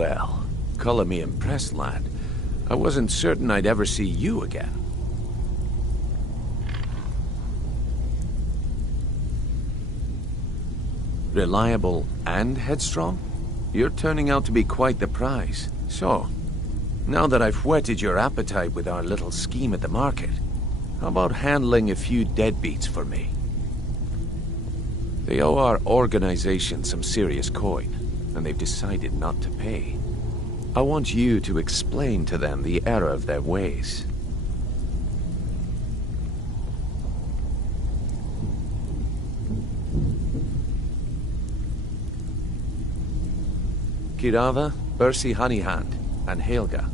Well, color me impressed, lad. I wasn't certain I'd ever see you again. Reliable and headstrong? You're turning out to be quite the prize. So, now that I've whetted your appetite with our little scheme at the market, how about handling a few deadbeats for me? They owe our organization some serious coin, and they've decided not to pay. I want you to explain to them the error of their ways. Kirava, Bersi Honeyhand, and Helga.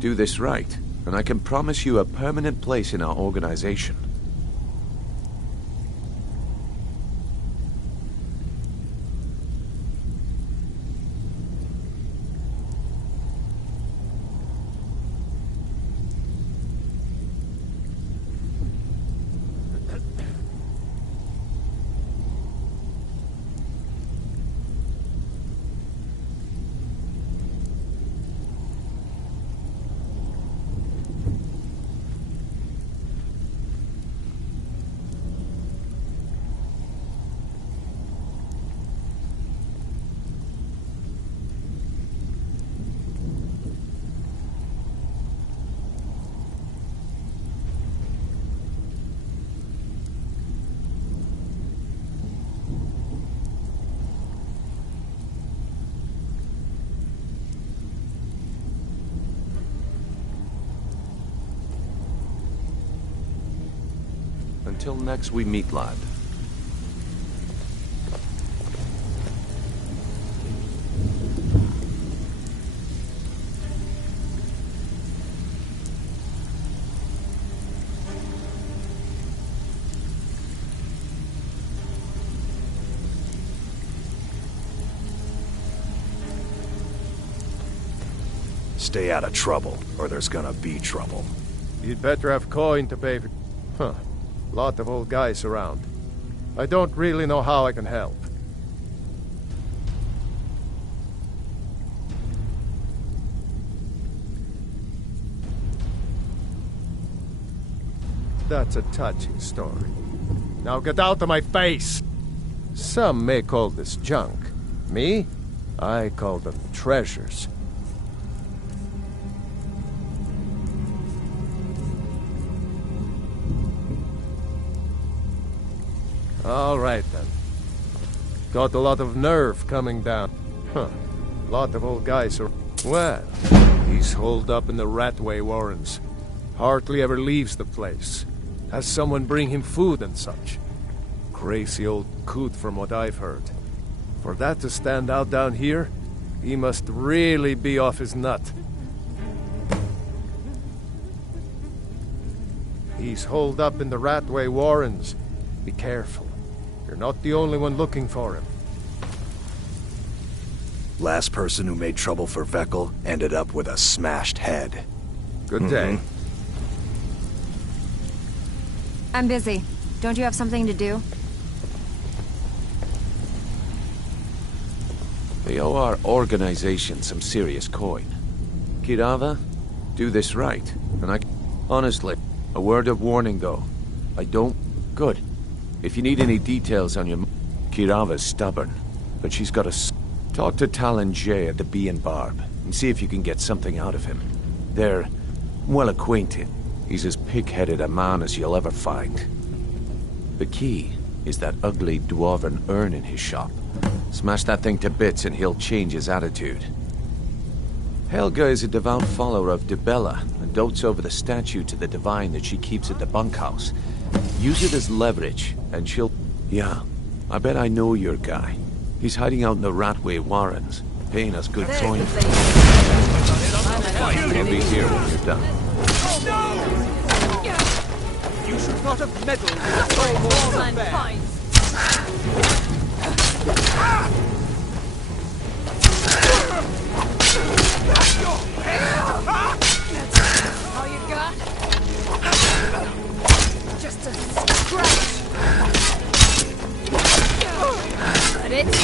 Do this right, and I can promise you a permanent place in our organization. Until next we meet, lad. Stay out of trouble, or there's gonna be trouble. You'd better have coin to pay for... Huh. Lot of old guys around. I don't really know how I can help. That's a touching story. Now get out of my face! Some may call this junk. Me? I call them treasures. All right, then. Got a lot of nerve coming down. Huh. Lot of old guys are... Well, he's holed up in the Ratway Warrens. Hardly ever leaves the place. Has someone bring him food and such. Crazy old coot from what I've heard. For that to stand out down here, he must really be off his nut. He's holed up in the Ratway Warrens. Be careful. You're not the only one looking for him. Last person who made trouble for Veckel ended up with a smashed head. Good day. I'm busy. Don't you have something to do? They owe our organization some serious coin. Kirava, do this right, and I... Honestly, a word of warning though. I don't... Good. If you need any details on your... Kirava's stubborn, but she's got a... Talk to Talon J at the Bee and Barb, and see if you can get something out of him. They're well acquainted. He's as pig-headed a man as you'll ever find. The key is that ugly dwarven urn in his shop. Smash that thing to bits and he'll change his attitude. Helga is a devout follower of Dibella and dotes over the statue to the divine that she keeps at the bunkhouse. Use it as leverage, and she'll... Yeah, I bet I know your guy. He's hiding out in the Ratway Warrens, paying us good coin. He'll be here when you're done. You should not have meddled with the Soulborn affair. All you got? Just a scratch. But it's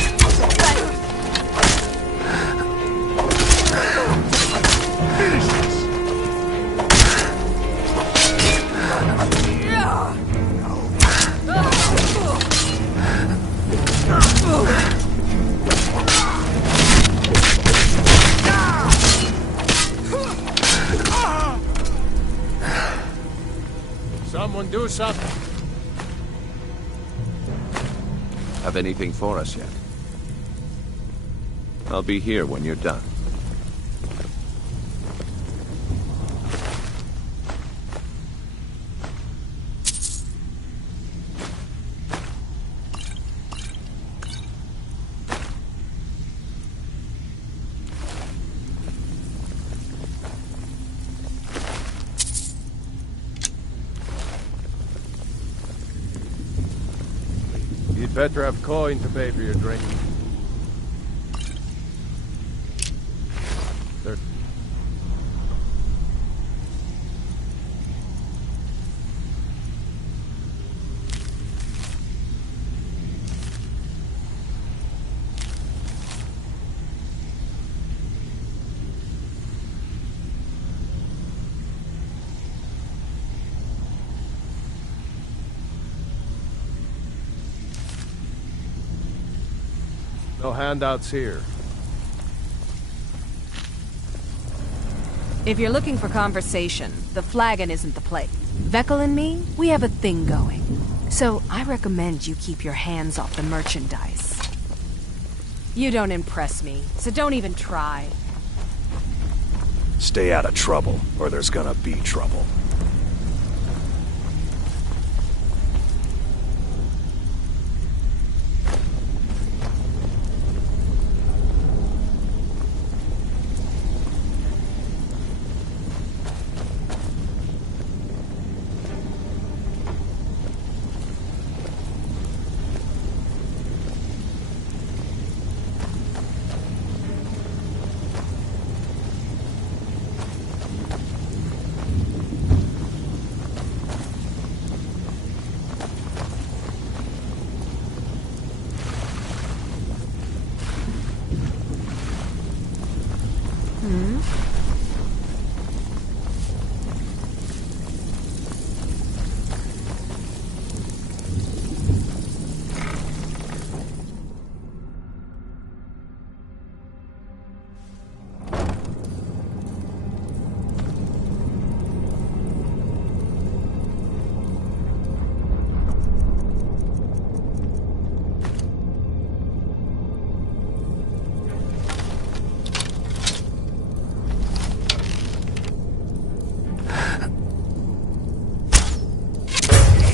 Someone do something. Have anything for us yet? I'll be here when you're done. You'd better have coin to pay for your drink. There. No handouts here. If you're looking for conversation, the flagon isn't the place. Vekel and me, we have a thing going. So I recommend you keep your hands off the merchandise. You don't impress me, so don't even try. Stay out of trouble, or there's gonna be trouble.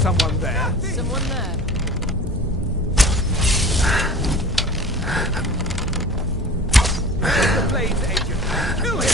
Someone there. Someone there. The Blades agent. Kill him!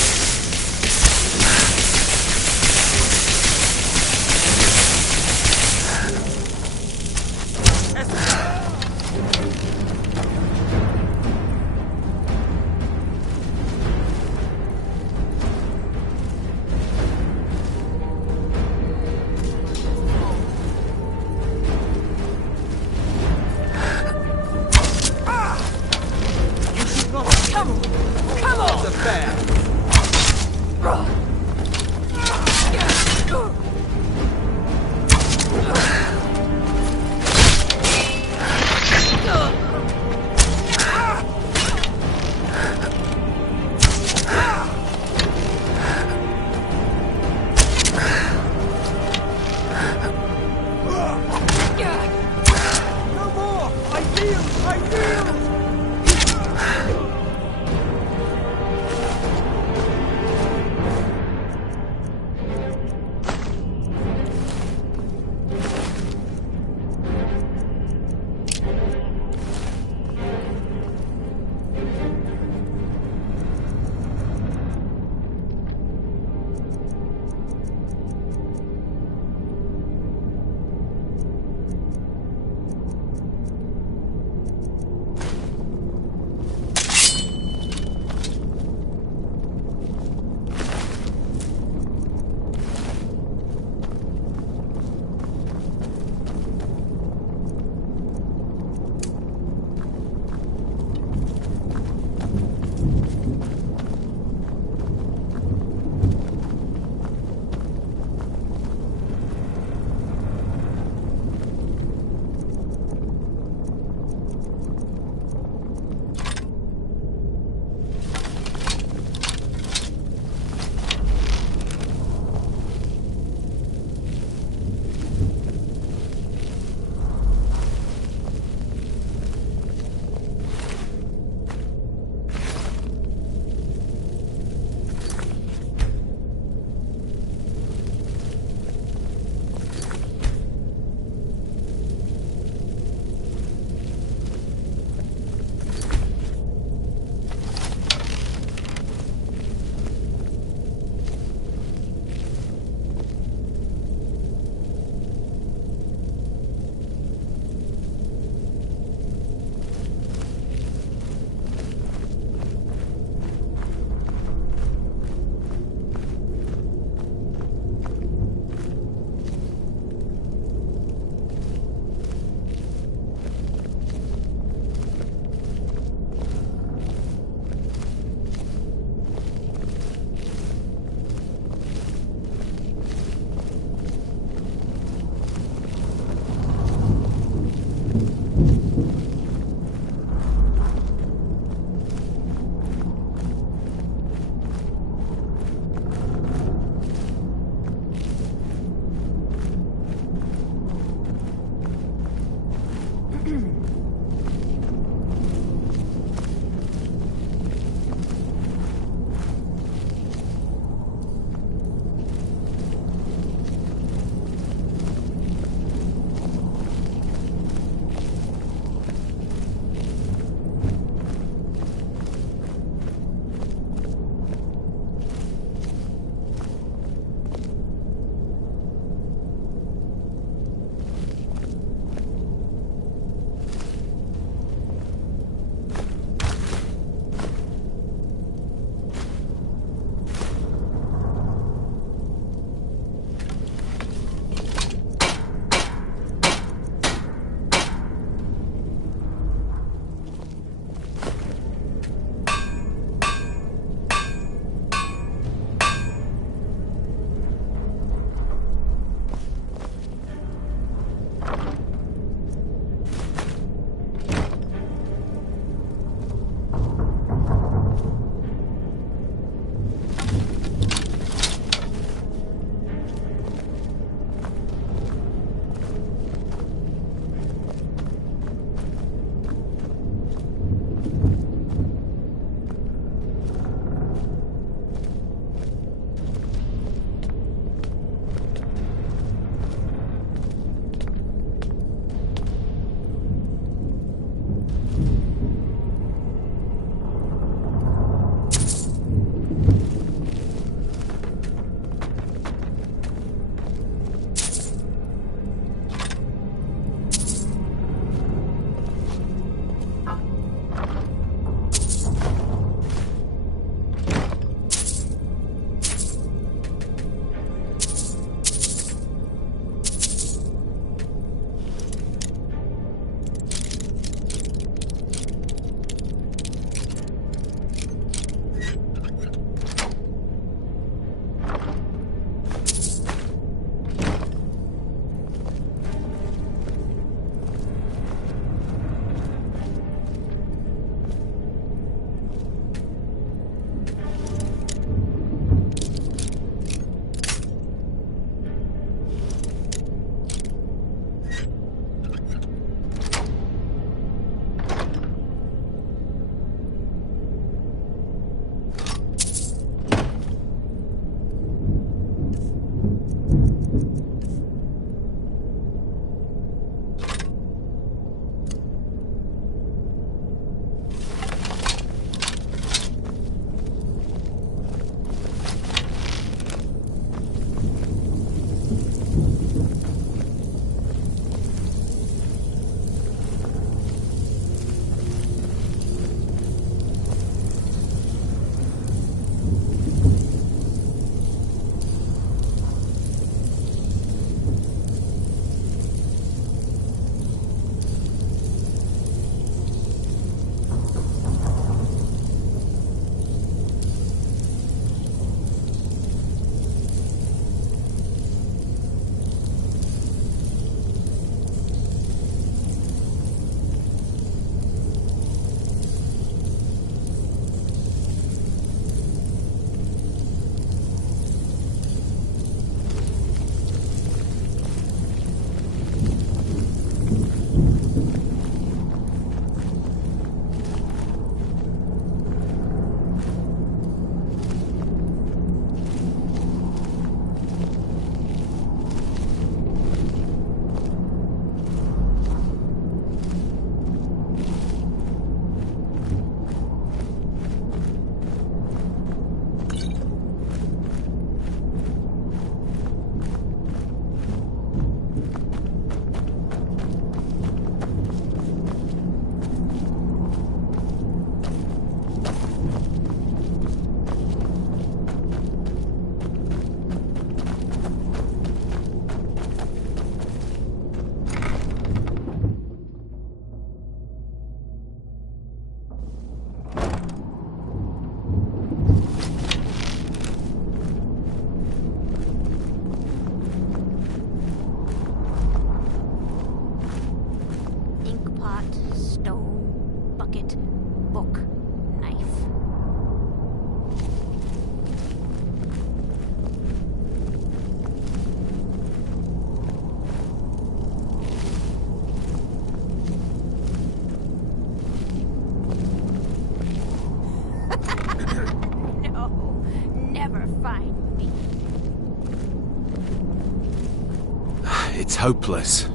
It's hopeless.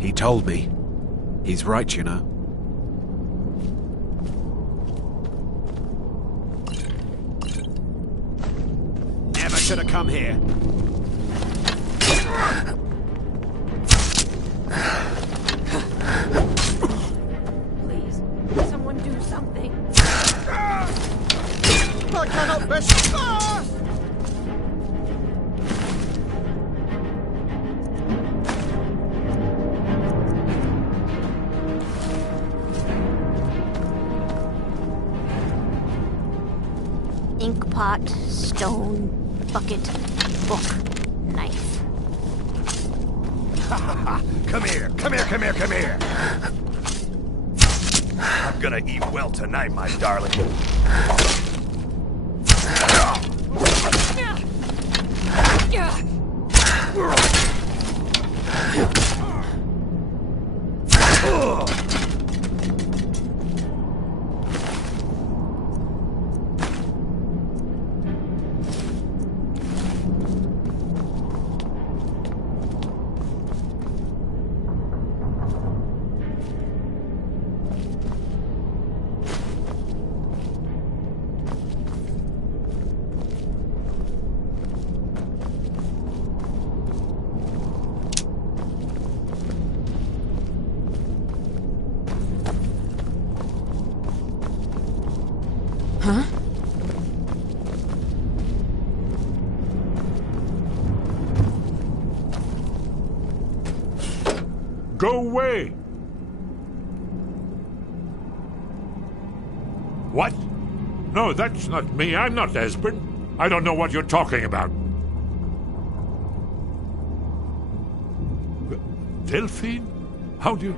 He told me. He's right, you know. Never should have come here. Please, someone do something. I cannot best. Ink pot, stone, bucket, book, knife. Come here, come here, come here, come here! I'm gonna eat well tonight, my darling. Huh? Go away! What? No, that's not me. I'm not Esbern. I don't know what you're talking about. Delphine? How do you...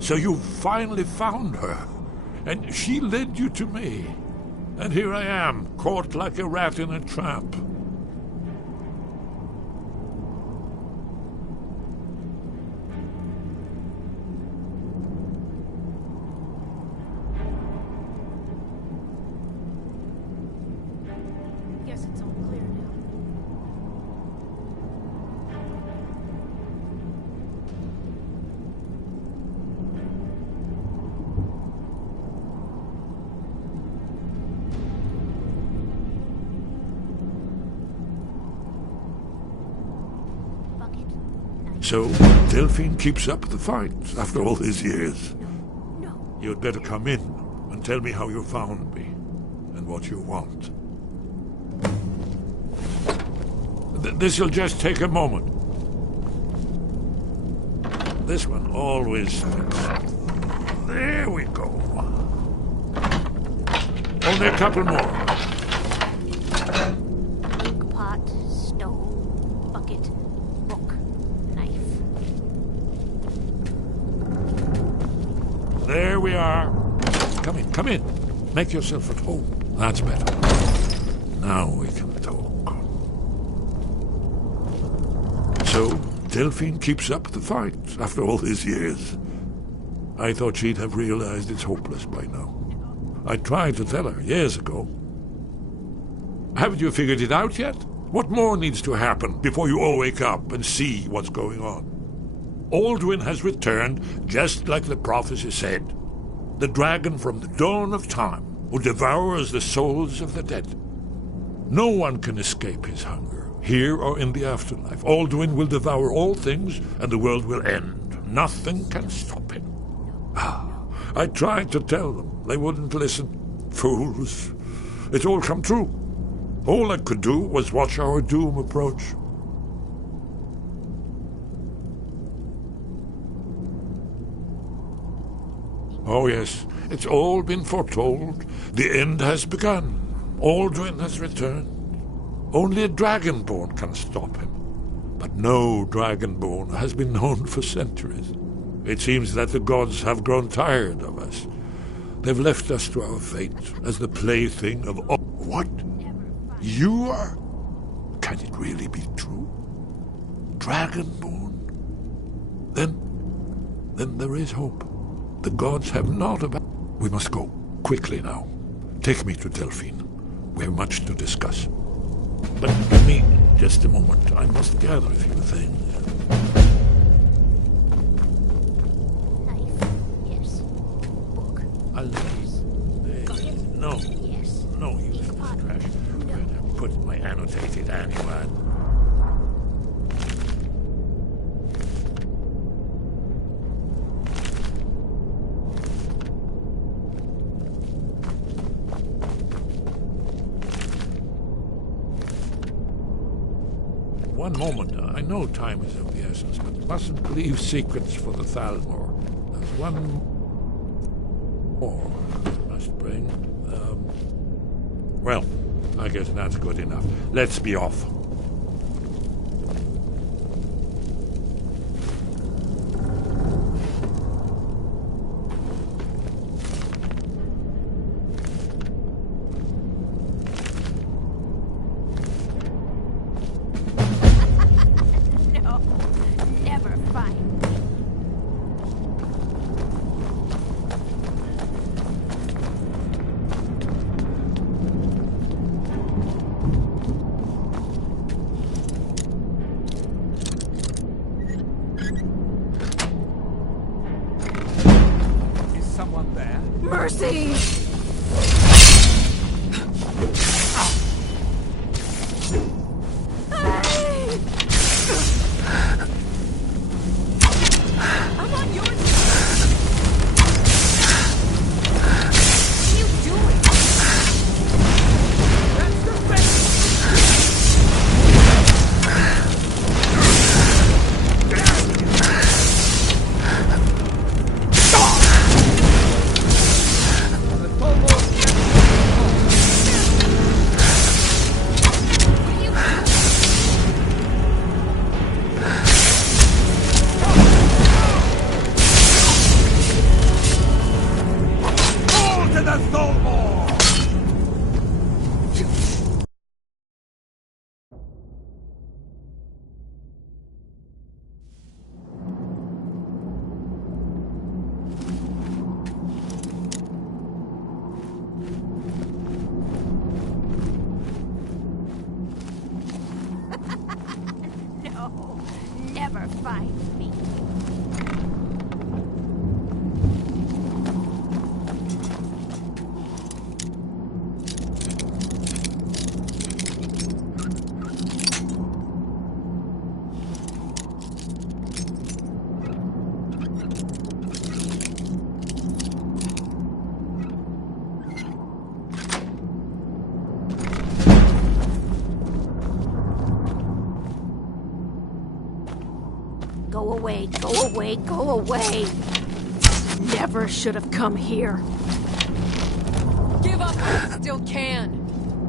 So you finally found her, and she led you to me. And here I am, caught like a rat in a trap. Guess it's all clear now. So, Delphine keeps up the fight after all these years. No. You'd better come in and tell me how you found me and what you want. This'll just take a moment. This one always... There we go. Only a couple more. Ink pot, stone, bucket, book, knife. There we are. Come in, come in. Make yourself at home. That's better. Now we can talk. So, Delphine keeps up the fight after all these years. I thought she'd have realized it's hopeless by now. I tried to tell her years ago. Haven't you figured it out yet? What more needs to happen before you all wake up and see what's going on? Alduin has returned just like the prophecy said. The dragon from the dawn of time who devours the souls of the dead. No one can escape his hunger, here or in the afterlife. Alduin will devour all things, and the world will end. Nothing can stop him. I tried to tell them. They wouldn't listen. Fools. It's all come true. All I could do was watch our doom approach. Oh yes, it's all been foretold. The end has begun. Alduin has returned. Only a dragonborn can stop him. But no dragonborn has been known for centuries. It seems that the gods have grown tired of us. They've left us to our fate as the plaything of all. What? You are? Can it really be true? Dragonborn? Then there is hope. The gods have not abandoned. We must go. Quickly now. Take me to Delphine. We have much to discuss. But let me Just a moment. I must gather a few things. Knife. Yes. Book. I'll leave. Got it? No. Yes. No use Ink in pot. this trash. No. Better put my annotated anywhere. One moment. I know time is of the essence, but mustn't leave secrets for the Thalmor. There's one more I must bring. Well, I guess that's good enough. Let's be off. No. Never find me. Is someone there? Mercy! I'm on your side. What are you doing? That's the best! The Thalmor Fall to the Thalmor! No. Never find me. Go away, go away, go away. Never should have come here. Give up while you still can.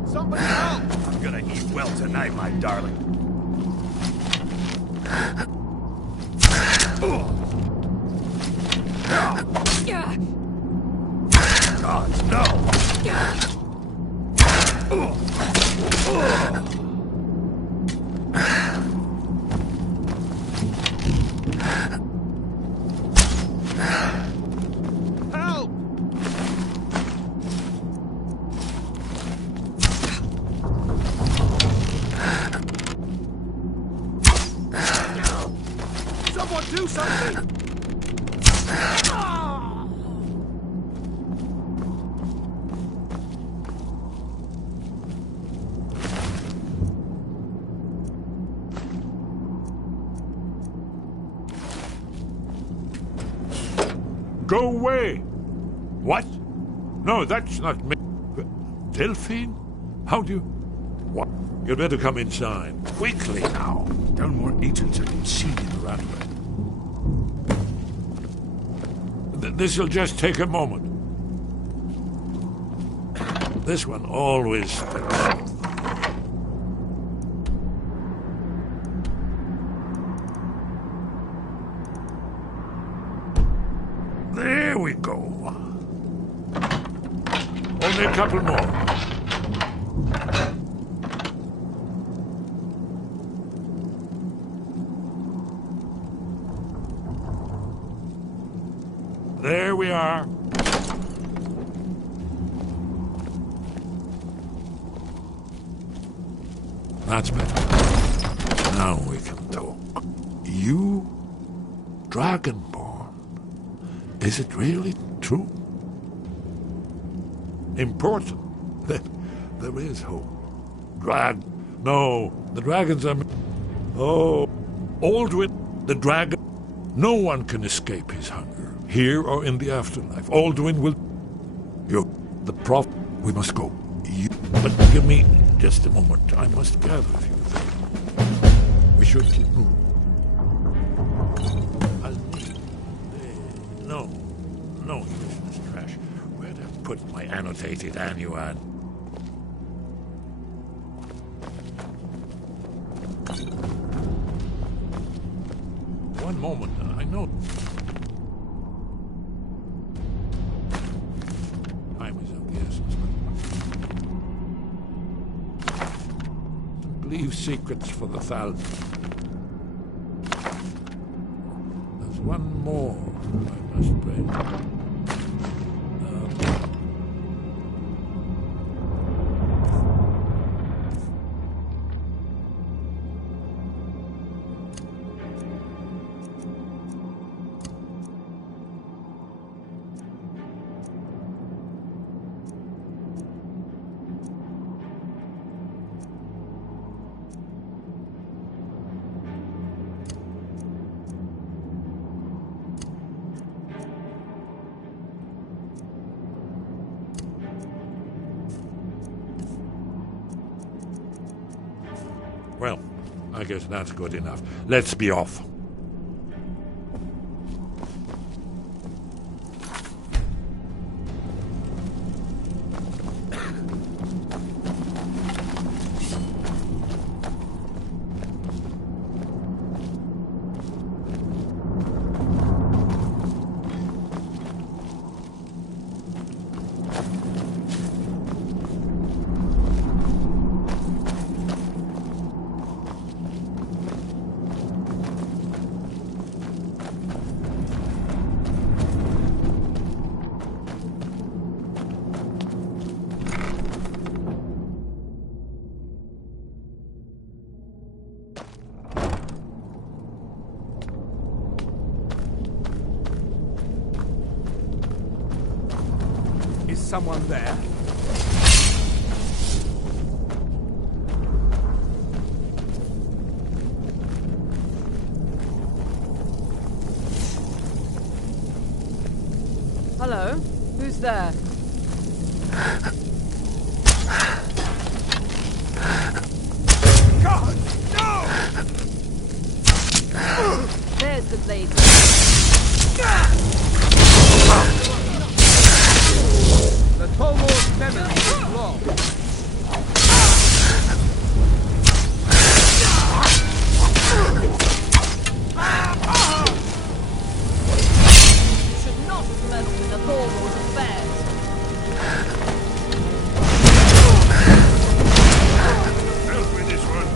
Somebody help! I'm gonna eat well tonight, my darling. Yeah. Gods, no! Help! Someone do something! Go away! What? No, that's not me. Delphine? How do you... What? You'd better come inside. Quickly now. Thalmor agents are concealed in the Ratway. This'll just take a moment. This one always... There we go. Only a couple more. There we are. That's better. Now we can talk. You, Dragonborn. Is it really true? Important. There is hope. No, the dragons are... Oh, Alduin, the dragon... No one can escape his hunger, here or in the afterlife. Alduin will... You're the prophet. We must go. But give me just a moment. I must gather a few things. We should keep moving. I'll need... No, useless trash. Where'd I put my annotated annuan? One moment, I know. Time is of the essence. Leave secrets for the thousand. There's one more I must bring. Well, I guess that's good enough. Let's be off. Someone there. Hello? Who's there? God, no! There's the blade. The Tolmor's memory is lost. You should not meddle with the Tolmor's affairs. Help with this one.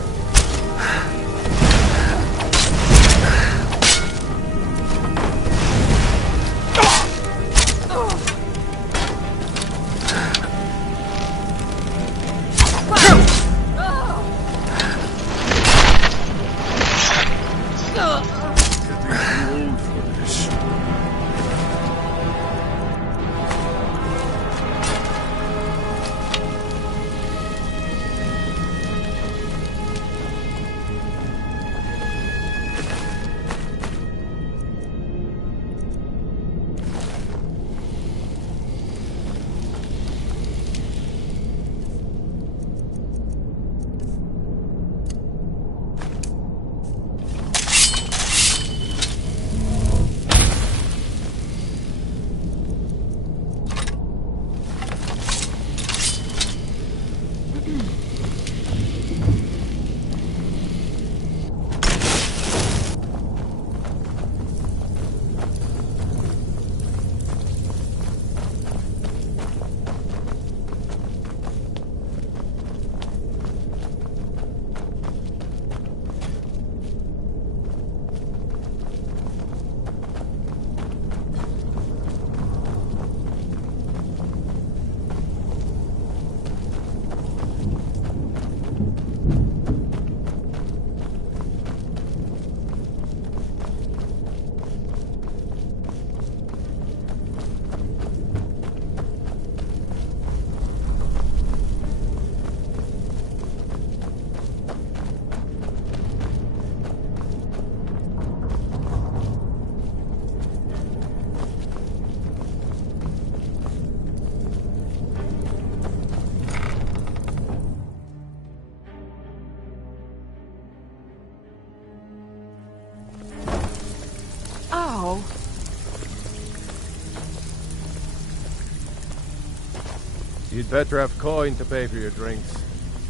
You'd better have coin to pay for your drinks.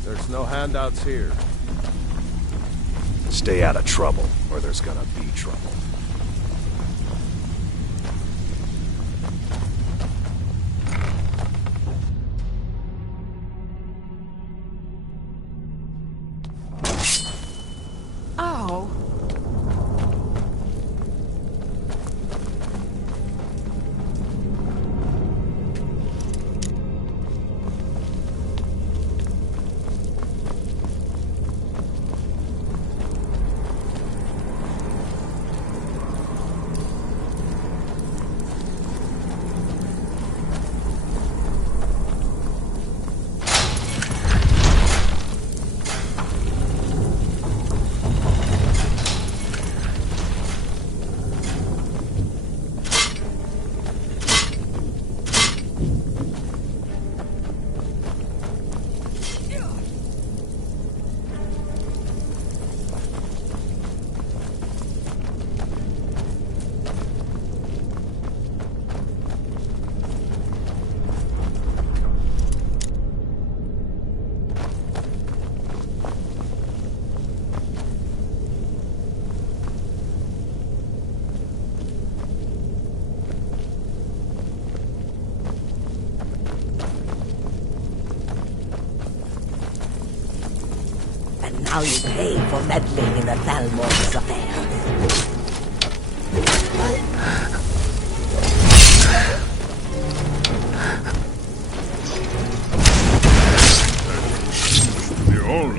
There's no handouts here. Stay out of trouble, or there's gonna be trouble. Oh. Now you pay for meddling in the Thalmor's affairs. The all.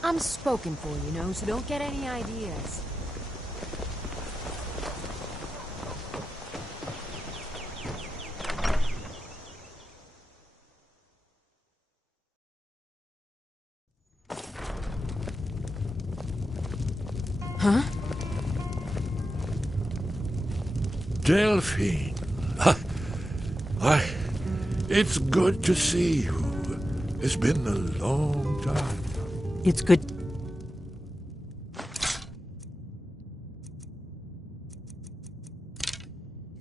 I'm spoken for, you know, so don't get any ideas. Huh? Delphine. It's good to see you. It's been a long time. It's good.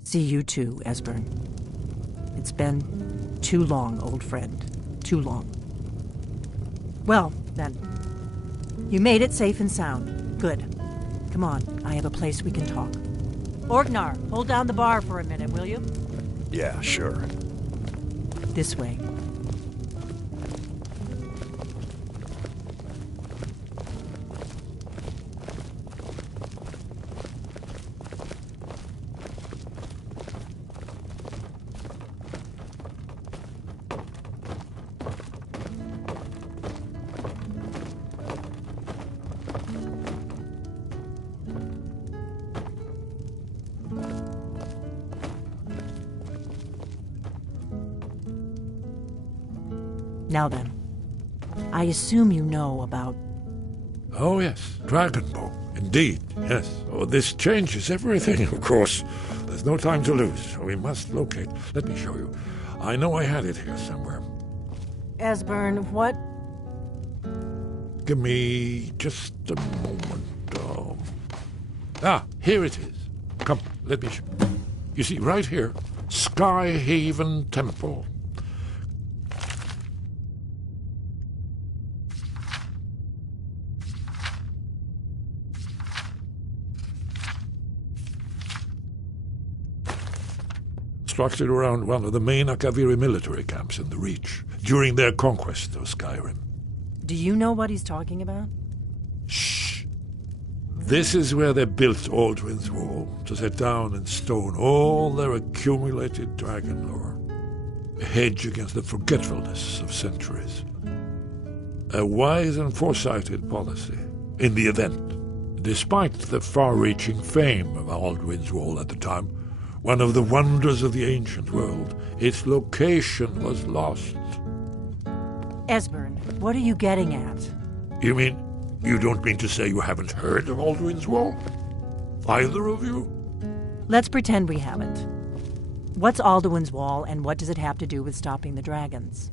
See you too, Esbern. It's been too long, old friend. Too long. Well, then, You made it safe and sound. Good. Come on, I have a place we can talk. Orgnar, hold down the bar for a minute, will you? Yeah, sure. This way. Now then, I assume you know about... Oh, yes, Dragonbow. Indeed, yes. Oh, this changes everything, of course. There's no time to lose. We must locate. Let me show you. I know I had it here somewhere. Esbern, what? Give me just a moment. Here it is. Come, let me show you. You see, right here, Skyhaven Temple. Structured around one of the main Akaviri military camps in the Reach during their conquest of Skyrim. Do you know what he's talking about? Shh! This is where they built Aldrin's Wall, to set down in stone all their accumulated dragon lore. A hedge against the forgetfulness of centuries. A wise and foresighted policy, in the event. Despite the far-reaching fame of Aldrin's Wall at the time, one of the wonders of the ancient world, its location was lost. Esbern, what are you getting at? You mean, you don't mean to say you haven't heard of Aldrin's Wall? Either of you? Let's pretend we haven't. What's Alduin's Wall, and what does it have to do with stopping the dragons?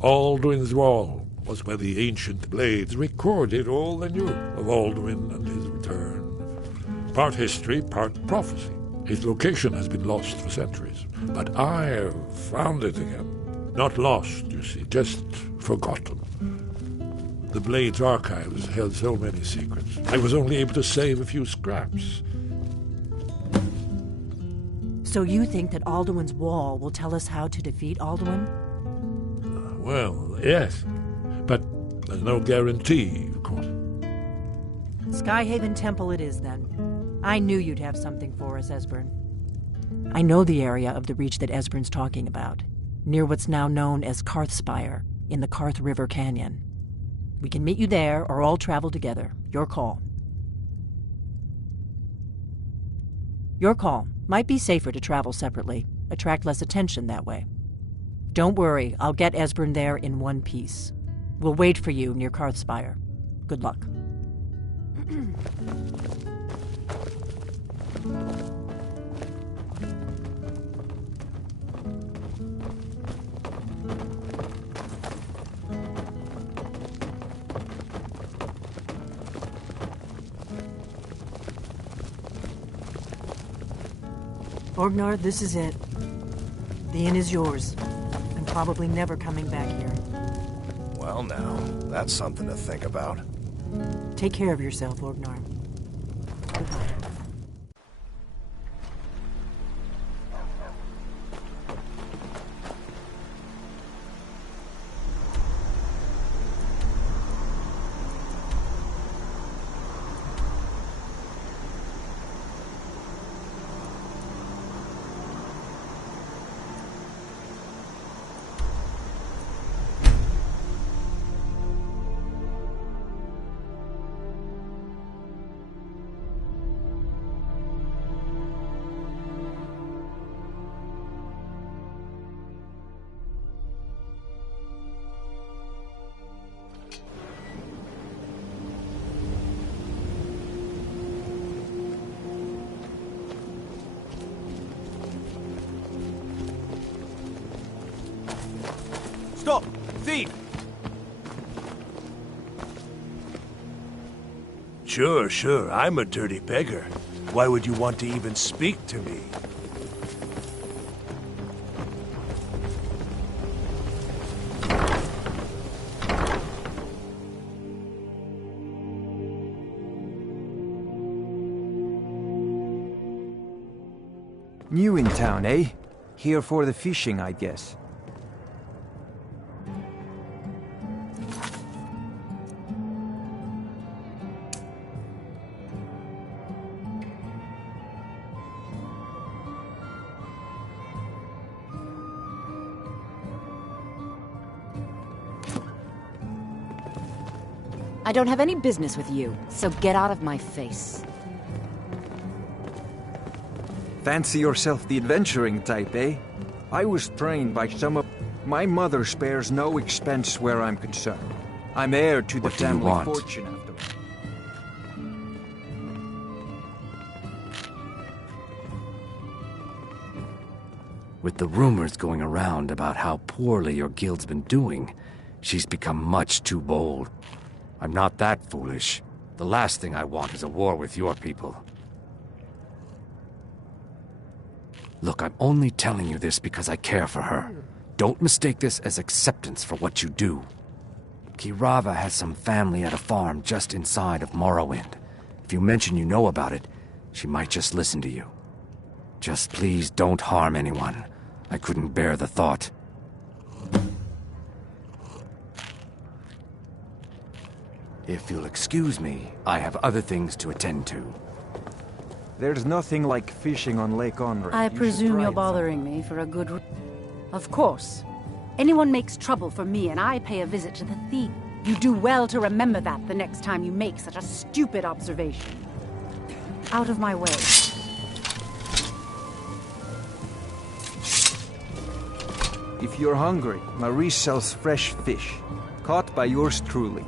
Aldrin's Wall was where the ancient blades recorded all they knew of Alduin and his return. Part history, part prophecy. His location has been lost for centuries, but I've found it again. Not lost, you see, just forgotten. The Blade's archives held so many secrets. I was only able to save a few scraps. So you think that Alduin's Wall will tell us how to defeat Alduin? Well, yes, but there's no guarantee, of course. Skyhaven Temple it is, then. I knew you'd have something for us, Esbern. I know the area of the Reach that Esbern's talking about, near what's now known as Karthspire, in the Karth River Canyon. We can meet you there, or all travel together. Your call. Your call. Might be safer to travel separately. Attract less attention that way. Don't worry, I'll get Esbern there in one piece. We'll wait for you near Karthspire. Good luck. Orgnar, this is it. The inn is yours. I'm probably never coming back here. Well now, that's something to think about. Take care of yourself, Orgnar. Goodbye. Stop! Thief! Sure, I'm a dirty beggar. Why would you want to even speak to me? New in town, eh? Here for the fishing, I guess. I don't have any business with you, so get out of my face. Fancy yourself the adventuring type, eh? I was trained by some of... My mother spares no expense where I'm concerned. I'm heir to the What do you family want? fortune, after all. With the rumors going around about how poorly your guild's been doing, she's become much too bold. I'm not that foolish. The last thing I want is a war with your people. Look, I'm only telling you this because I care for her. Don't mistake this as acceptance for what you do. Kirava has some family at a farm just inside of Morrowind. If you mention you know about it, she might just listen to you. Just please don't harm anyone. I couldn't bear the thought. If you'll excuse me, I have other things to attend to. There's nothing like fishing on Lake Onrey. I You should presume try you're it bothering me for a good... Of course. Anyone makes trouble for me and I pay a visit to the thief. You do well to remember that the next time you make such a stupid observation. Out of my way. If you're hungry, Marie sells fresh fish, caught by yours truly.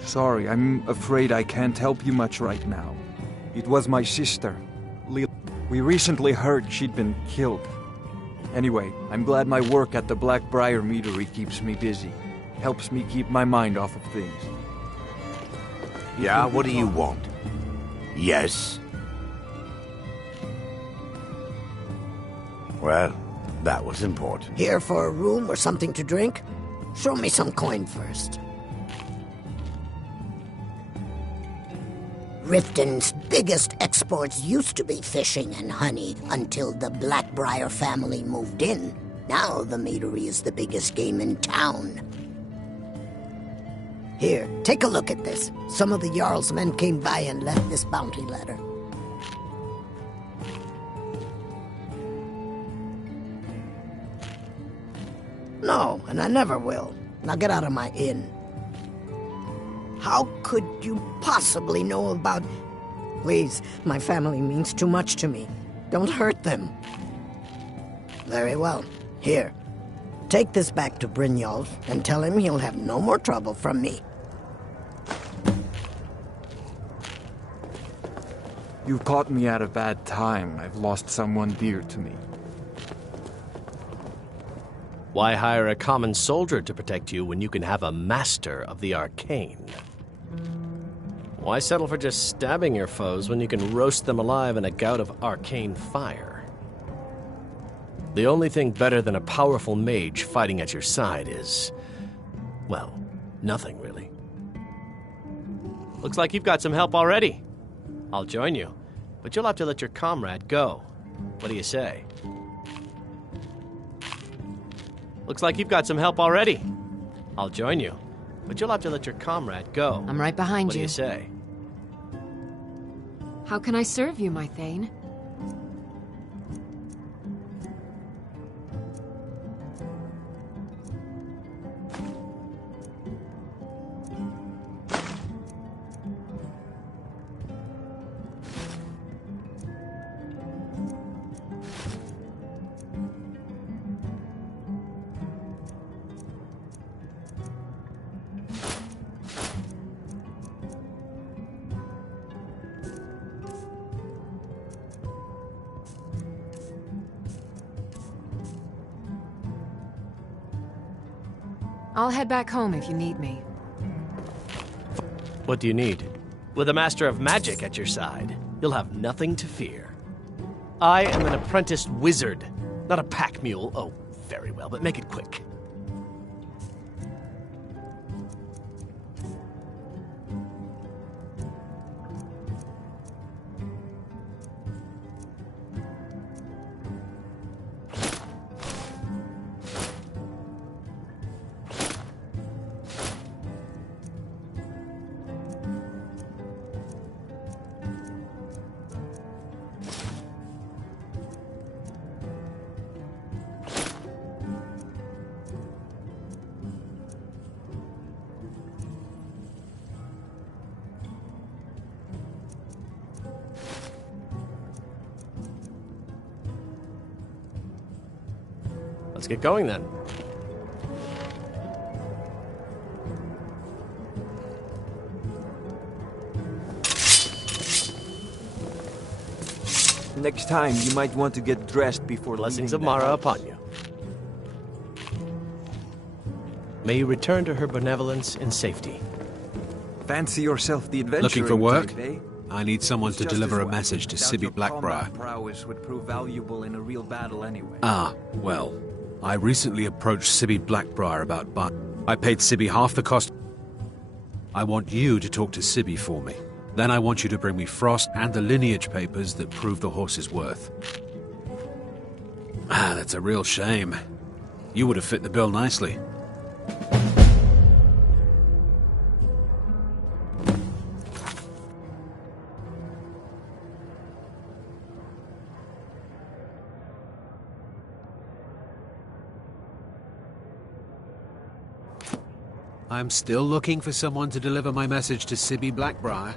Sorry, I'm afraid I can't help you much right now. It was my sister, Lil. We recently heard she'd been killed. Anyway, I'm glad my work at the Blackbriar Meadery keeps me busy. Helps me keep my mind off of things. Yeah, what do you want? Yes? Well, that was important. Here for a room or something to drink? Show me some coin first. Riften's biggest exports used to be fishing and honey until the Blackbriar family moved in. Now the meadery is the biggest game in town. Here, take a look at this. Some of the Jarl's men came by and left this bounty letter. No, and I never will. Now get out of my inn. How could you possibly know about... Please, my family means too much to me. Don't hurt them. Very well. Here, take this back to Brynjolf and tell him he'll have no more trouble from me. You caught me at a bad time. I've lost someone dear to me. Why hire a common soldier to protect you when you can have a master of the arcane? Why settle for just stabbing your foes when you can roast them alive in a gout of arcane fire? The only thing better than a powerful mage fighting at your side is... well, nothing really. Looks like you've got some help already. I'll join you, but you'll have to let your comrade go. What do you say? Looks like you've got some help already. I'll join you, but you'll have to let your comrade go. I'm right behind What do you. you say? How can I serve you, my Thane? I'll head back home if you need me. What do you need? With a master of magic at your side, you'll have nothing to fear. I am an apprenticed wizard, not a pack mule. Oh, very well, but make it quick. Let's get going then. Next time, you might want to get dressed before Blessings leaving of the Mara house. upon you. May you return to her benevolence in safety. Fancy yourself the adventuring Looking for work? type, eh? I need someone It's to just deliver as a well. message to Doubt Sibby your combat Blackbriar. prowess would prove valuable in a real battle anyway. Ah, well. I recently approached Sibby Blackbriar about I paid Sibby half the cost. I want you to talk to Sibby for me. Then I want you to bring me Frost and the lineage papers that prove the horse's worth. Ah, that's a real shame. You would have fit the bill nicely. I'm still looking for someone to deliver my message to Sibby Blackbriar.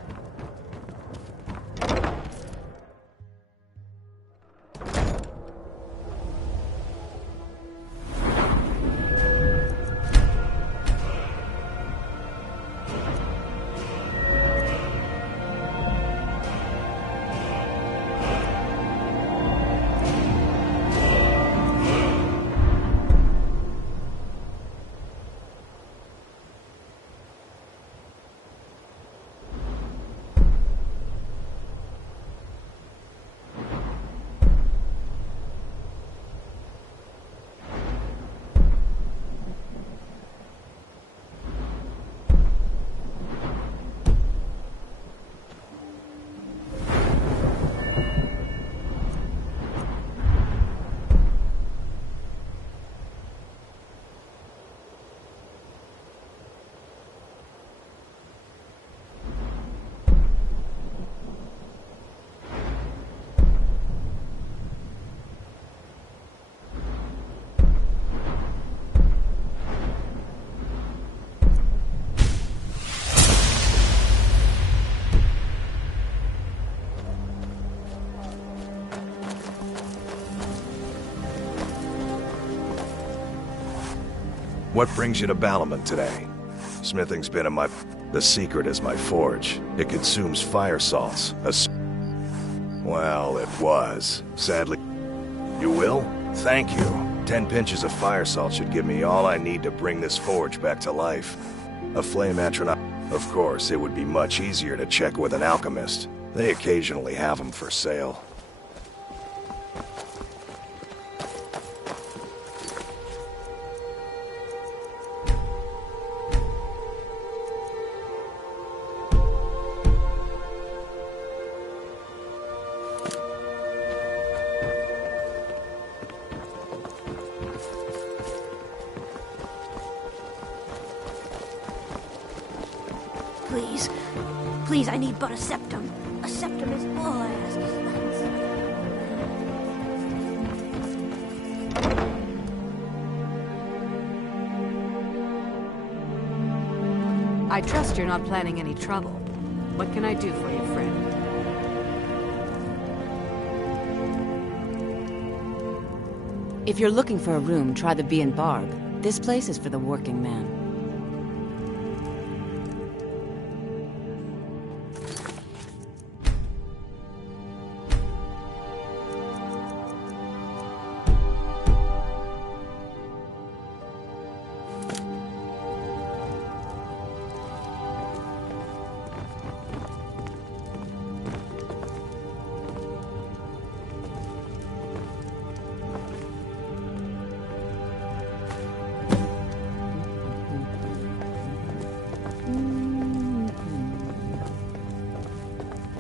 What brings you to Balliman today? Smithing's been in my... The secret is my forge. It consumes fire salts. Well, it was. Sadly... You will? Thank you. 10 pinches of fire salt should give me all I need to bring this forge back to life. A flame atronach... Of course, it would be much easier to check with an alchemist. They occasionally have them for sale. Please. Please, I need but a septum. A septum is all I ask. I trust you're not planning any trouble. What can I do for you, friend? If you're looking for a room, try the Bee and Barb. This place is for the working man.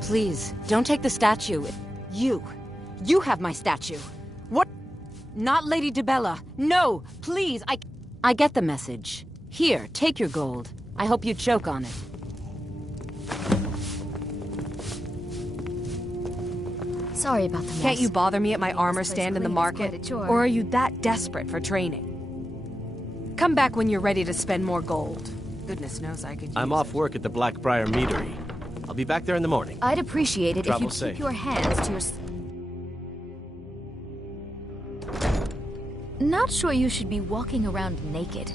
Please, don't take the statue. You have my statue. What? Not Lady DeBella. No, please, I get the message. Here, take your gold. I hope you choke on it. Sorry about the mess. Can't you bother me at my armor stand in the market? Or are you that desperate for training? Come back when you're ready to spend more gold. Goodness knows I could use I'm off work at the Blackbriar Meadery. I'll be back there in the morning. I'd appreciate it if Travel you keep safe. your hands to your... Not sure you should be walking around naked.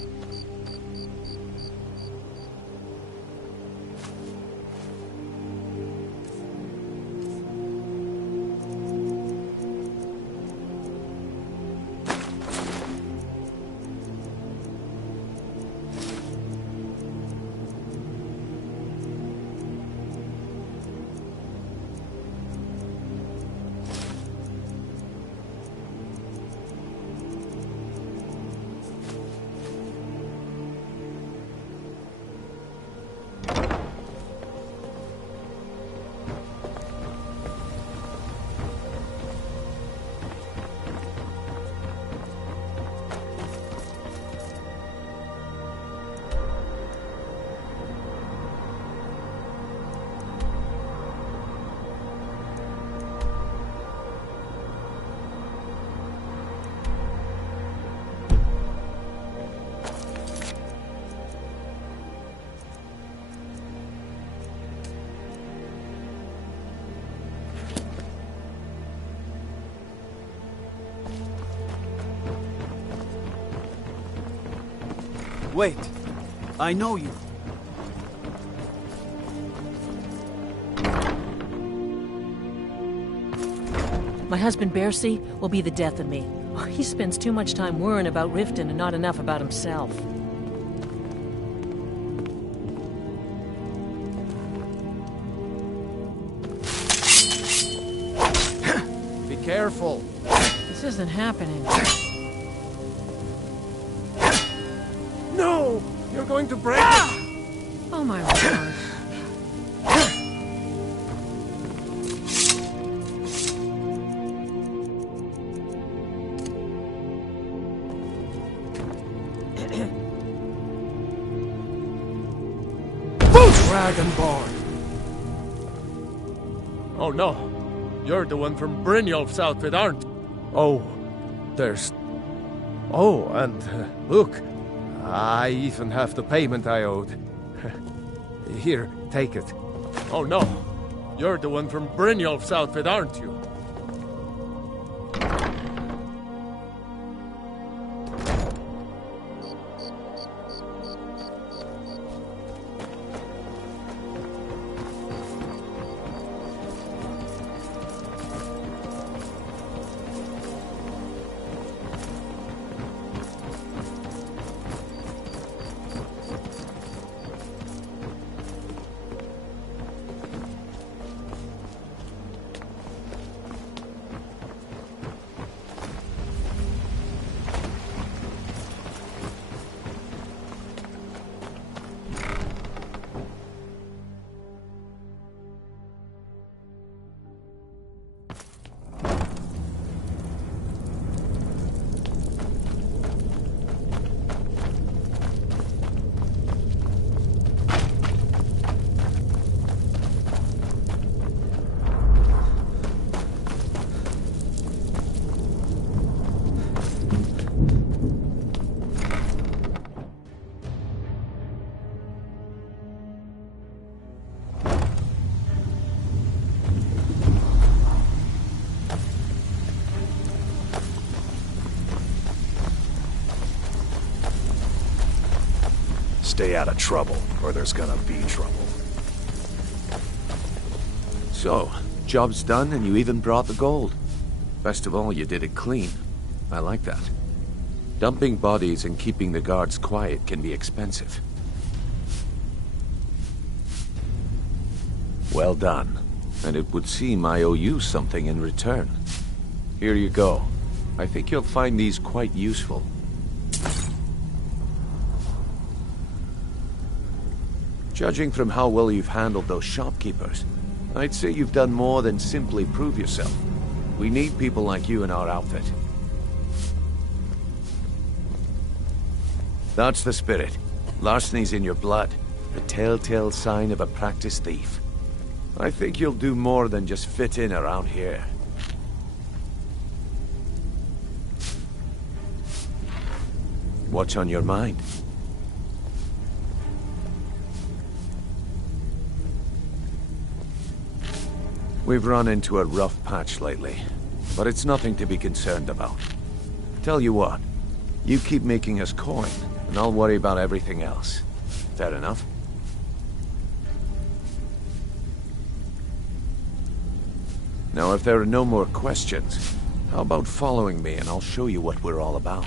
Wait. I know you. My husband Bercy will be the death of me. He spends too much time worrying about Riften and not enough about himself. Be careful. This isn't happening. No! You're going to break it! Oh my word. Dragonborn! Oh no! You're the one from Brynjolf's outfit, aren't you? Oh, there's... Oh, and look, I even have the payment I owed. Here, take it. Oh no, you're the one from Brynjolf's outfit, aren't you? Stay out of trouble, or there's gonna be trouble. So, job's done and you even brought the gold. Best of all, you did it clean. I like that. Dumping bodies and keeping the guards quiet can be expensive. Well done. And it would seem I owe you something in return. Here you go. I think you'll find these quite useful. Judging from how well you've handled those shopkeepers, I'd say you've done more than simply prove yourself. We need people like you in our outfit. That's the spirit. Larceny's in your blood. The telltale sign of a practiced thief. I think you'll do more than just fit in around here. What's on your mind? We've run into a rough patch lately, but it's nothing to be concerned about. Tell you what, You keep making us coin, and I'll worry about everything else. Fair enough? Now, if there are no more questions, how about following me and I'll show you what we're all about?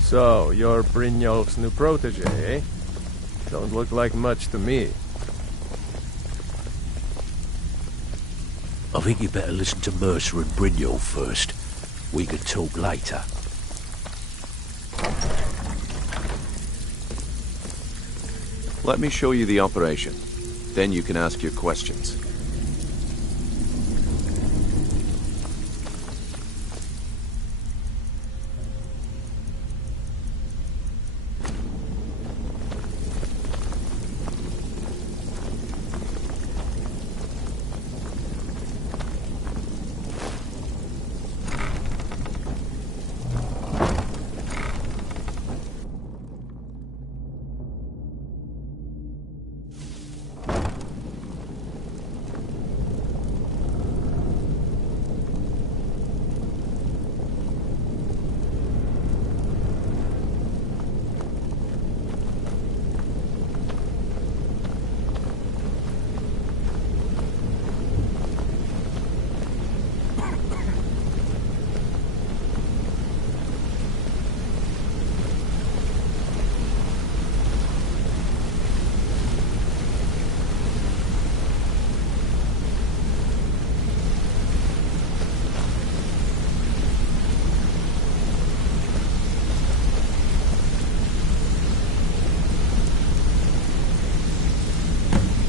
So, you're Brynjolf's new protege, eh? Don't look like much to me. I think you better listen to Mercer and Brynjolf first. We can talk later. Let me show you the operation. Then you can ask your questions.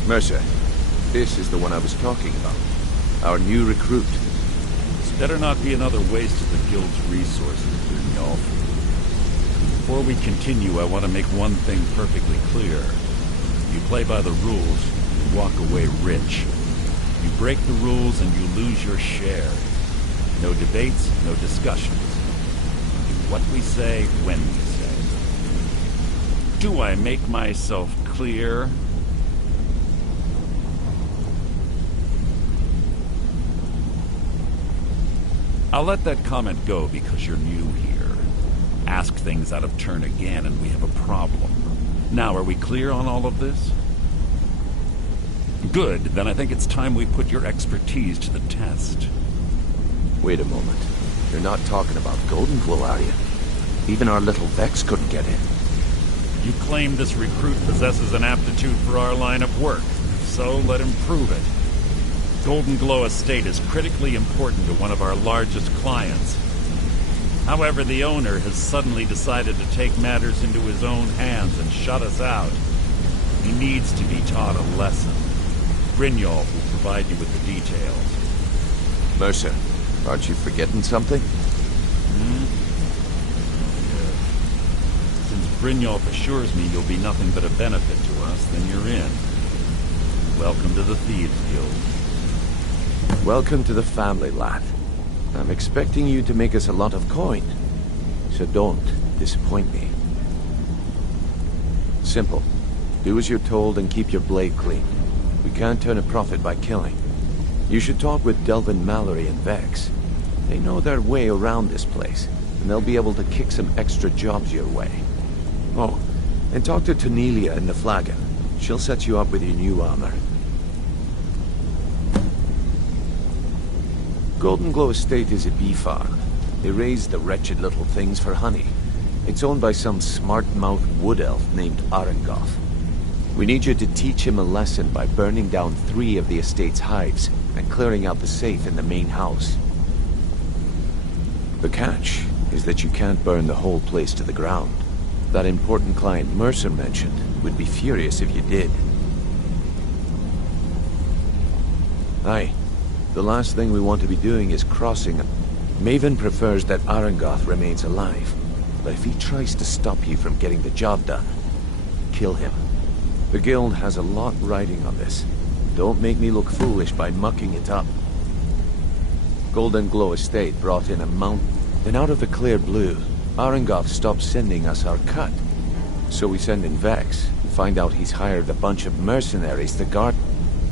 Mercer, this is the one I was talking about. Our new recruit. This better not be another waste of the Guild's resources, Brynjolf. Before we continue, I want to make one thing perfectly clear. You play by the rules, you walk away rich. You break the rules and you lose your share. No debates, no discussions. Do what we say, when we say. Do I make myself clear? I'll let that comment go because you're new here. Ask things out of turn again and we have a problem. Now, are we clear on all of this? Good, then I think it's time we put your expertise to the test. Wait a moment. You're not talking about Golden Glow, are you? Even our little Vex couldn't get in. You claim this recruit possesses an aptitude for our line of work. So let him prove it. Golden Glow Estate is critically important to one of our largest clients. However, the owner has suddenly decided to take matters into his own hands and shut us out. He needs to be taught a lesson. Brynjolf will provide you with the details. Mercer, aren't you forgetting something? Yeah. Since Brynjolf assures me you'll be nothing but a benefit to us, then you're in. Welcome to the Thieves Guild. Welcome to the family, lad. I'm expecting you to make us a lot of coin. So don't disappoint me. Simple. Do as you're told and keep your blade clean. We can't turn a profit by killing. You should talk with Delvin Mallory and Vex. They know their way around this place, and they'll be able to kick some extra jobs your way. Oh, and talk to Cornelia in the Flagon. She'll set you up with your new armor. Golden Glow Estate is a bee farm. They raise the wretched little things for honey. It's owned by some smart-mouthed wood elf named Arengoth. We need you to teach him a lesson by burning down 3 of the estate's hives and clearing out the safe in the main house. The catch is that you can't burn the whole place to the ground. That important client Mercer mentioned would be furious if you did. Aye. The last thing we want to be doing is crossing. Maven prefers that Arengoth remains alive, but if he tries to stop you from getting the job done, kill him. The Guild has a lot riding on this. Don't make me look foolish by mucking it up. Golden Glow Estate brought in a mount, then out of the clear blue, Arengoth stopped sending us our cut. So we send in Vex, and find out he's hired a bunch of mercenaries to guard.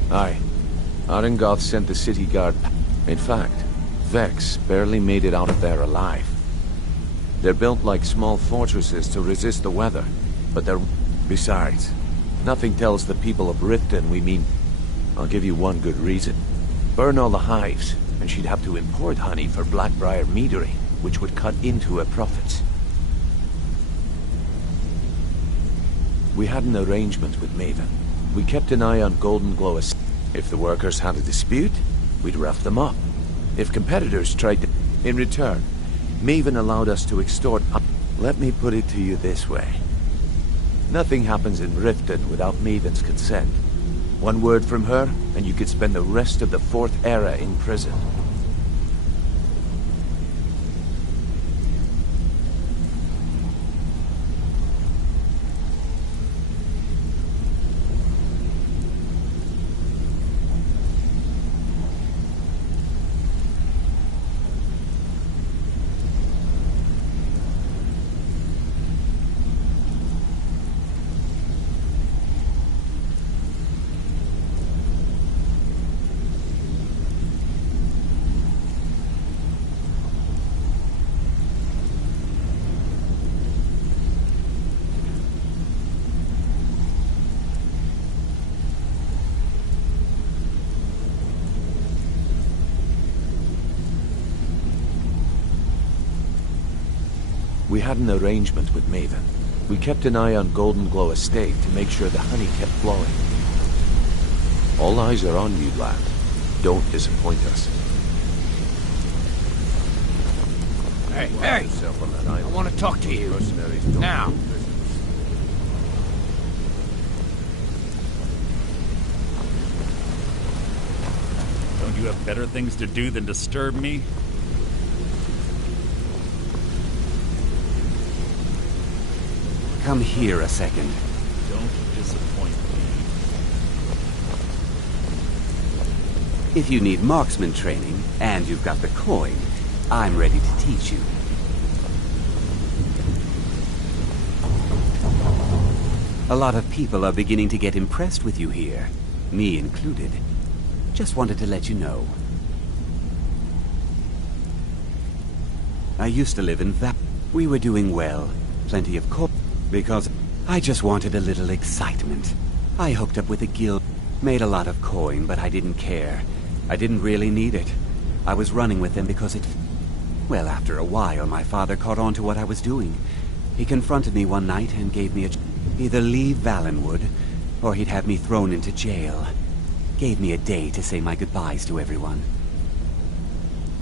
Aye. Arengoth sent the city guard. In fact, Vex barely made it out of there alive. They're built like small fortresses to resist the weather, but they're... Besides, nothing tells the people of Riften we mean... I'll give you one good reason. Burn all the hives, and she'd have to import honey for Blackbriar meadery, which would cut into her profits. We had an arrangement with Maven. We kept an eye on Golden Glow. If the workers had a dispute, we'd rough them up. If competitors tried to... In return, Maven allowed us to extort... Let me put it to you this way. Nothing happens in Riften without Maven's consent. One word from her, and you could spend the rest of the Fourth Era in prison. We had an arrangement with Maven. We kept an eye on Golden Glow Estate to make sure the honey kept flowing. All eyes are on you, lad. Don't disappoint us. Hey, hey! I want to talk to you. Now! Don't you have better things to do than disturb me? Come here a second. Don't disappoint me. If you need marksman training, and you've got the coin, I'm ready to teach you. A lot of people are beginning to get impressed with you here, me included. Just wanted to let you know. I used to live in We were doing well, plenty of because I just wanted a little excitement. I hooked up with a guild, made a lot of coin, but I didn't care. I didn't really need it. I was running with them because it... Well, after a while, my father caught on to what I was doing. He confronted me one night and gave me either leave Valenwood, or he'd have me thrown into jail. Gave me a day to say my goodbyes to everyone.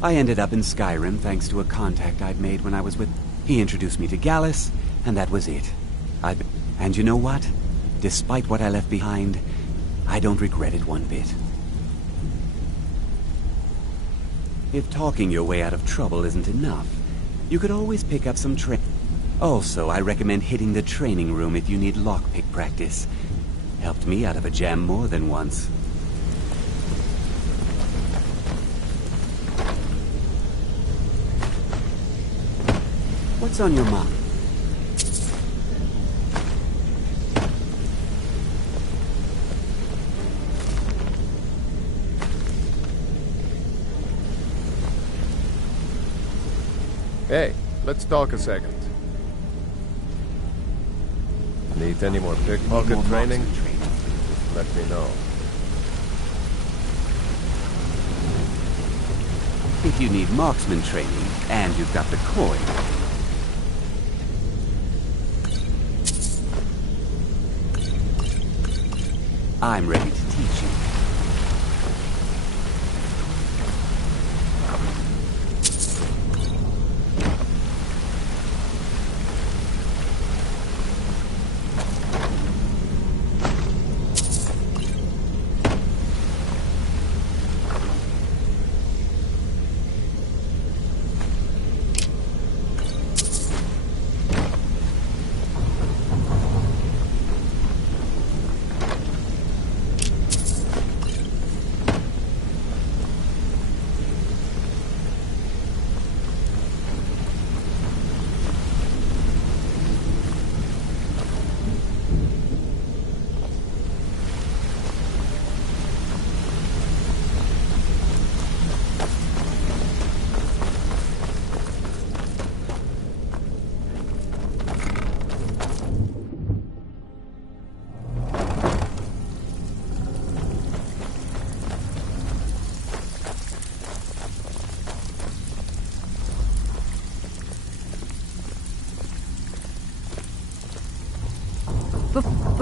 I ended up in Skyrim thanks to a contact I'd made when I was with... He introduced me to Gallus, and that was it. And you know what? Despite what I left behind, I don't regret it one bit. If talking your way out of trouble isn't enough, you could always pick up some Also, I recommend hitting the training room if you need lockpick practice. Helped me out of a jam more than once. What's on your mind? Hey, let's talk a second. Need any more pickpocket training? Let me know. If you need marksman training, and you've got the coin... I'm ready to teach you.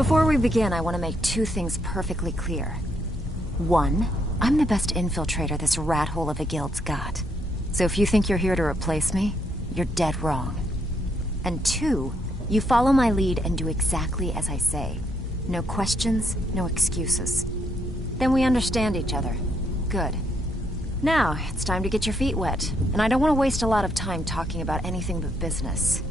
Before we begin, I want to make two things perfectly clear. One, I'm the best infiltrator this rat hole of a guild's got. So if you think you're here to replace me, you're dead wrong. And two, you follow my lead and do exactly as I say. No questions, no excuses. Then we understand each other. Good. Now, it's time to get your feet wet, and I don't want to waste a lot of time talking about anything but business.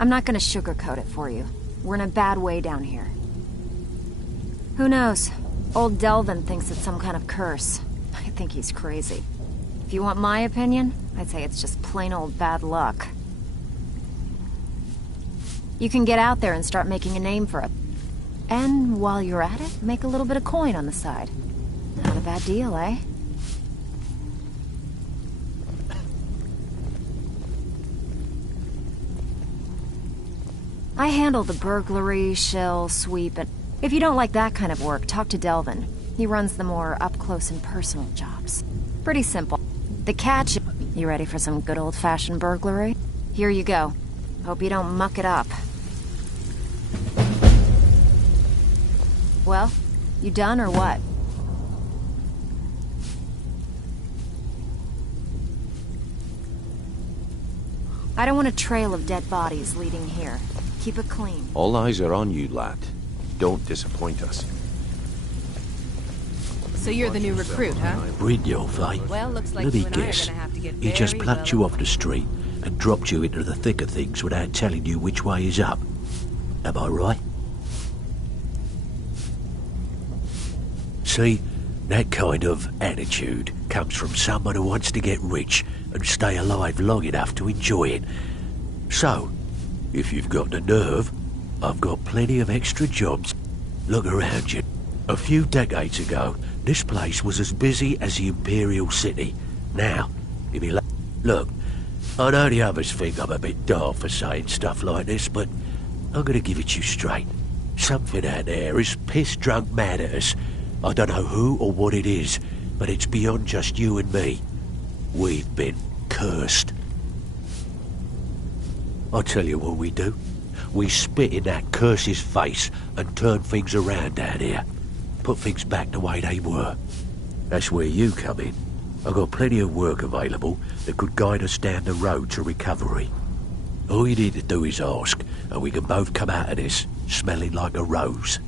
I'm not gonna sugarcoat it for you. We're in a bad way down here. Who knows? Old Delvin thinks it's some kind of curse. I think he's crazy. If you want my opinion, I'd say it's just plain old bad luck. You can get out there and start making a name for it. And while you're at it, make a little bit of coin on the side. Not a bad deal, eh? I handle the burglary, shell, sweep, and if you don't like that kind of work, talk to Delvin. He runs the more up-close and personal jobs. Pretty simple. The catch... You ready for some good old-fashioned burglary? Here you go. Hope you don't muck it up. Well, you done or what? I don't want a trail of dead bodies leading here. Keep it clean. All eyes are on you, lad. Don't disappoint us. So you're the new recruit, huh? Brynjolf, eh? Well, looks like Let me you and I are guess. gonna have to get He just very plucked you off the street and dropped you into the thick of things without telling you which way is up. Am I right? See, that kind of attitude comes from someone who wants to get rich and stay alive long enough to enjoy it. So, if you've got the nerve, I've got plenty of extra jobs. Look around you. A few decades ago, this place was as busy as the Imperial City. Now, if you look, I know the others think I'm a bit daft for saying stuff like this, but I'm gonna give it you straight. Something out there is piss-drunk mad at us. I don't know who or what it is, but it's beyond just you and me. We've been cursed. I'll tell you what we do. We spit in that curse's face and turn things around down here. Put things back the way they were. That's where you come in. I've got plenty of work available that could guide us down the road to recovery. All you need to do is ask, and we can both come out of this smelling like a rose.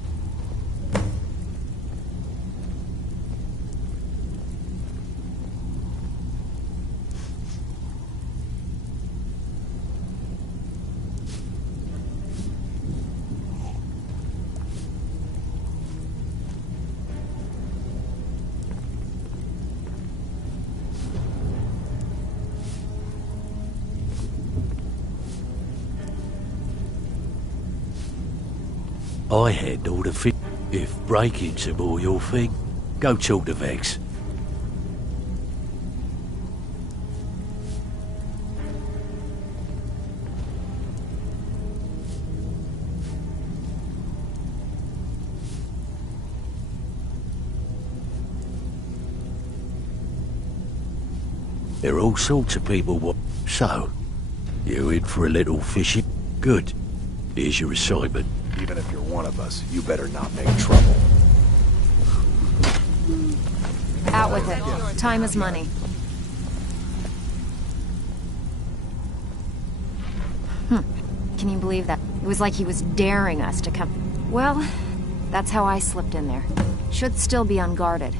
I handle the thing. If breaking's a more your thing, go talk to Vex. There are all sorts of people So, you in for a little fishing? Good. Here's your assignment. Even if you're one of us, you better not make trouble. Out with it. Time is money. Can you believe that? It was like he was daring us to come. Well, that's how I slipped in there. Should still be unguarded.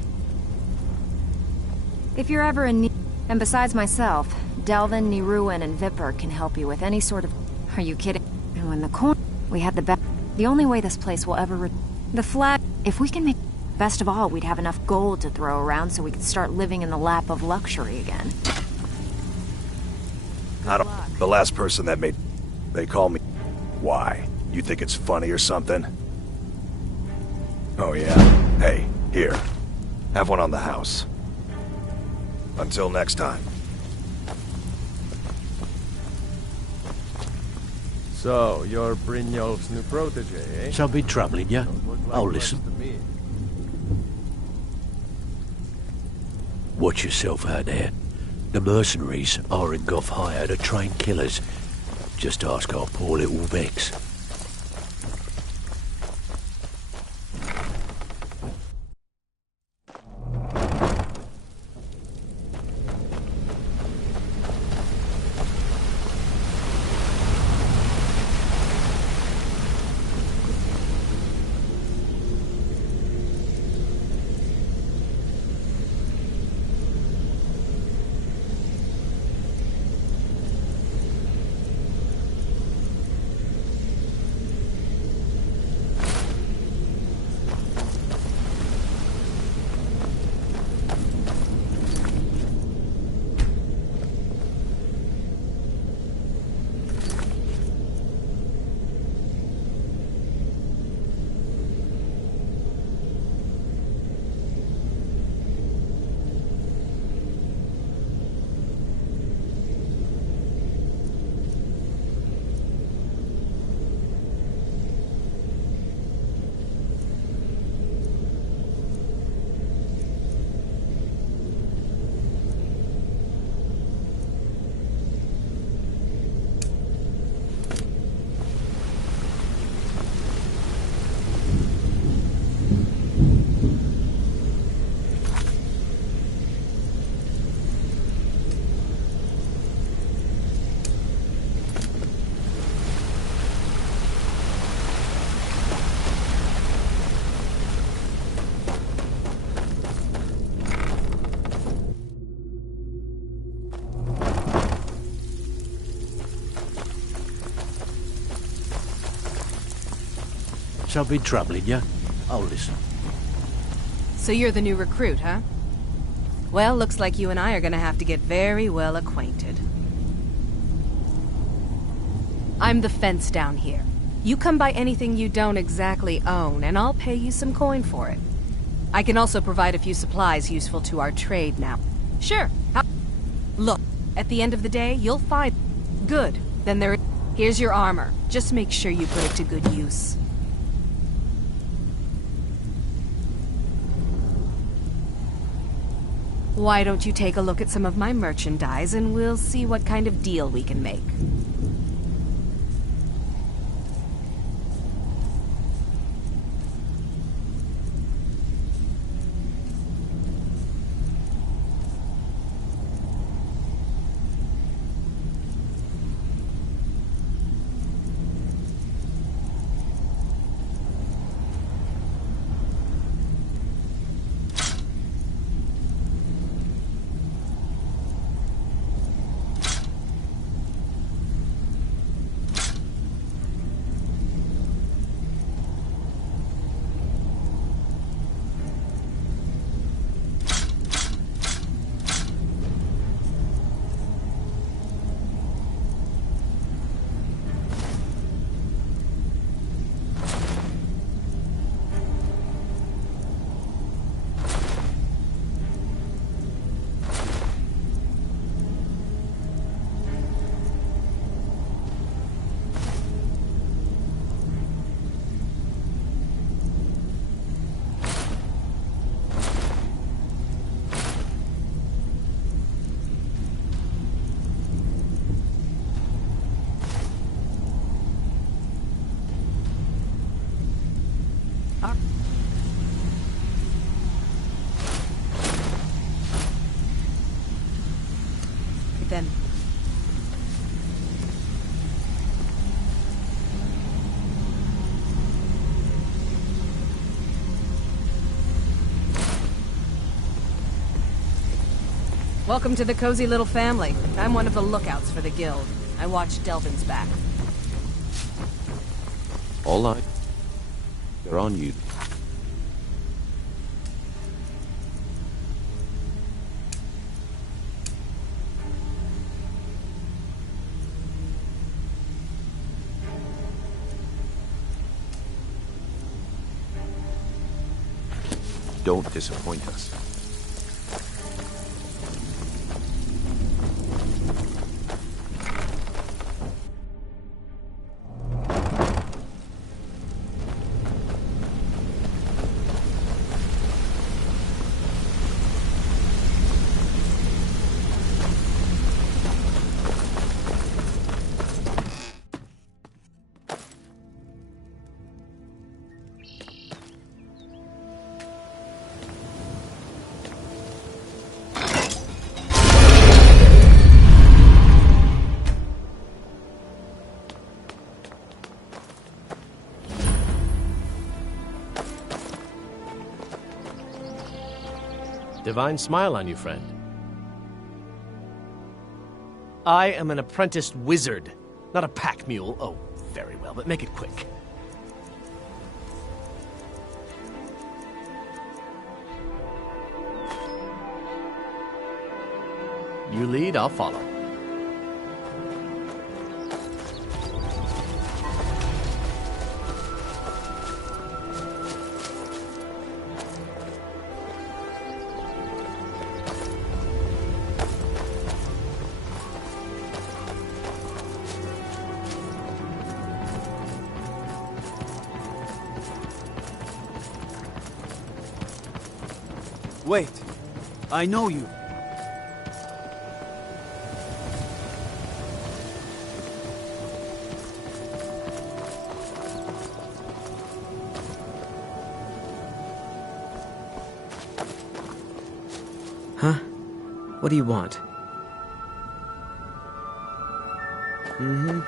If you're ever in need... And besides myself, Delvin, Niruin, and Vipper can help you with any sort of... Are you kidding? And when the coin... We had the best... The only way this place will ever... The flag... If we can make... Best of all, we'd have enough gold to throw around so we could start living in the lap of luxury again. The last person that made... They call me... Why? You think it's funny or something? Oh yeah? Hey, here. Have one on the house. Until next time. So, you're Brynjolf's new protege, eh? Something troubling you? I'll listen. Watch yourself out there. The mercenaries are in Goth hire to train killers. Just ask our poor little Vex. What's I been troubling you? I'll listen. So you're the new recruit, huh? Well, looks like you and I are gonna have to get very well acquainted. I'm the fence down here. You come by anything you don't exactly own, and I'll pay you some coin for it. I can also provide a few supplies useful to our trade now. Sure. Look, at the end of the day, you'll find... Good. Then here's your armor. Just make sure you put it to good use. Why don't you take a look at some of my merchandise, and we'll see what kind of deal we can make. Then. Welcome to the cozy little family. I'm one of the lookouts for the guild. I watch Delvin's back. All right. They're on you. Don't disappoint us. Divine smile on you, friend. I am an apprenticed wizard, not a pack mule. Oh, very well, but make it quick. You lead, I'll follow. Wait. I know you. Huh? What do you want? Mm-hmm.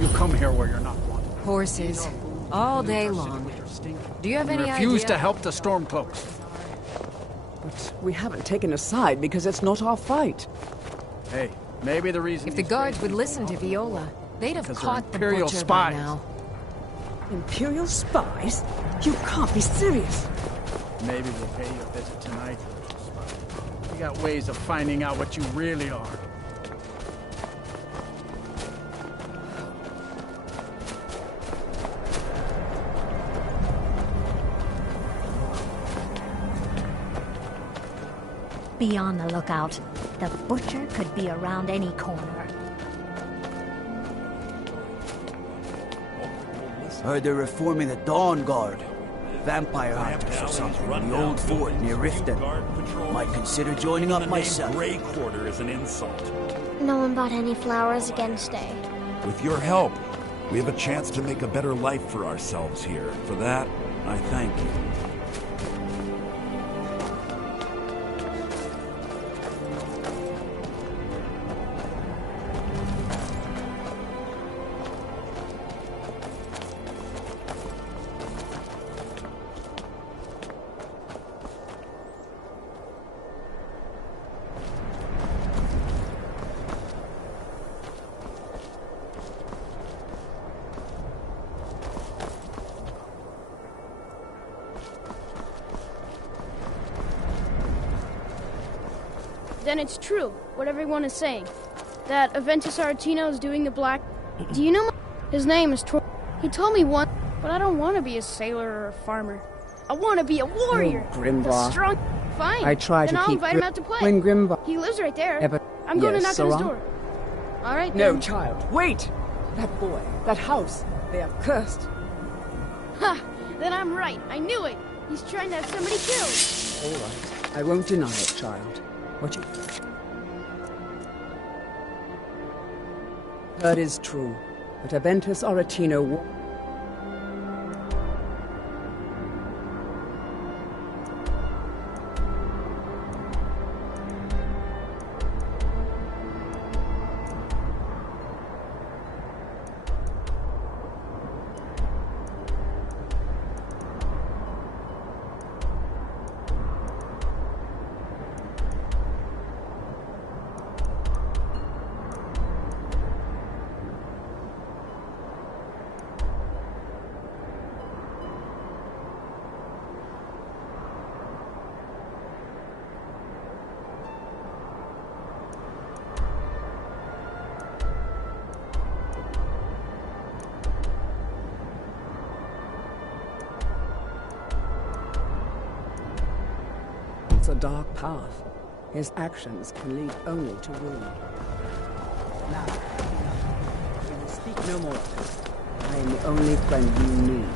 You come here where you're not wanted. Horses. All day long. Do you have any idea? Refuse to help the Stormcloaks. But we haven't taken a side because it's not our fight. Hey, maybe the reason... If the guards would listen to Viola, they'd have caught the Imperial butcher spies. by now. Imperial spies? You can't be serious. Maybe we'll pay you a visit tonight. We got ways of finding out what you really are. Be on the lookout. The butcher could be around any corner. Heard they're reforming the Dawn Guard. Vampire hunters or something in the old fort near Riften. Might consider joining up myself. Grey Quarter is an insult. No one bought any flowers against day. With your help, we have a chance to make a better life for ourselves here. For that, I thank you. Then it's true, what everyone is saying. That Aventus Aretino is doing the black... Do you know his name is Tor... He told me once, but I don't want to be a sailor or a farmer. I want to be a warrior. Oh, Grimvar. A strong... Fine. I try then to I'll keep invite him out to play. When Grimvar... He lives right there. Yeah, but... I'm going to Yes, knock on his Sarah? door. All right, No, then. child. Wait! That boy, that house, they are cursed. Ha! Then I'm right. I knew it. He's trying to have somebody killed. All right. I won't deny it, child. What you... That is true. But Aventus Aretino... It's a dark path. His actions can lead only to ruin. Now, we will speak no more of this. I am the only friend you need.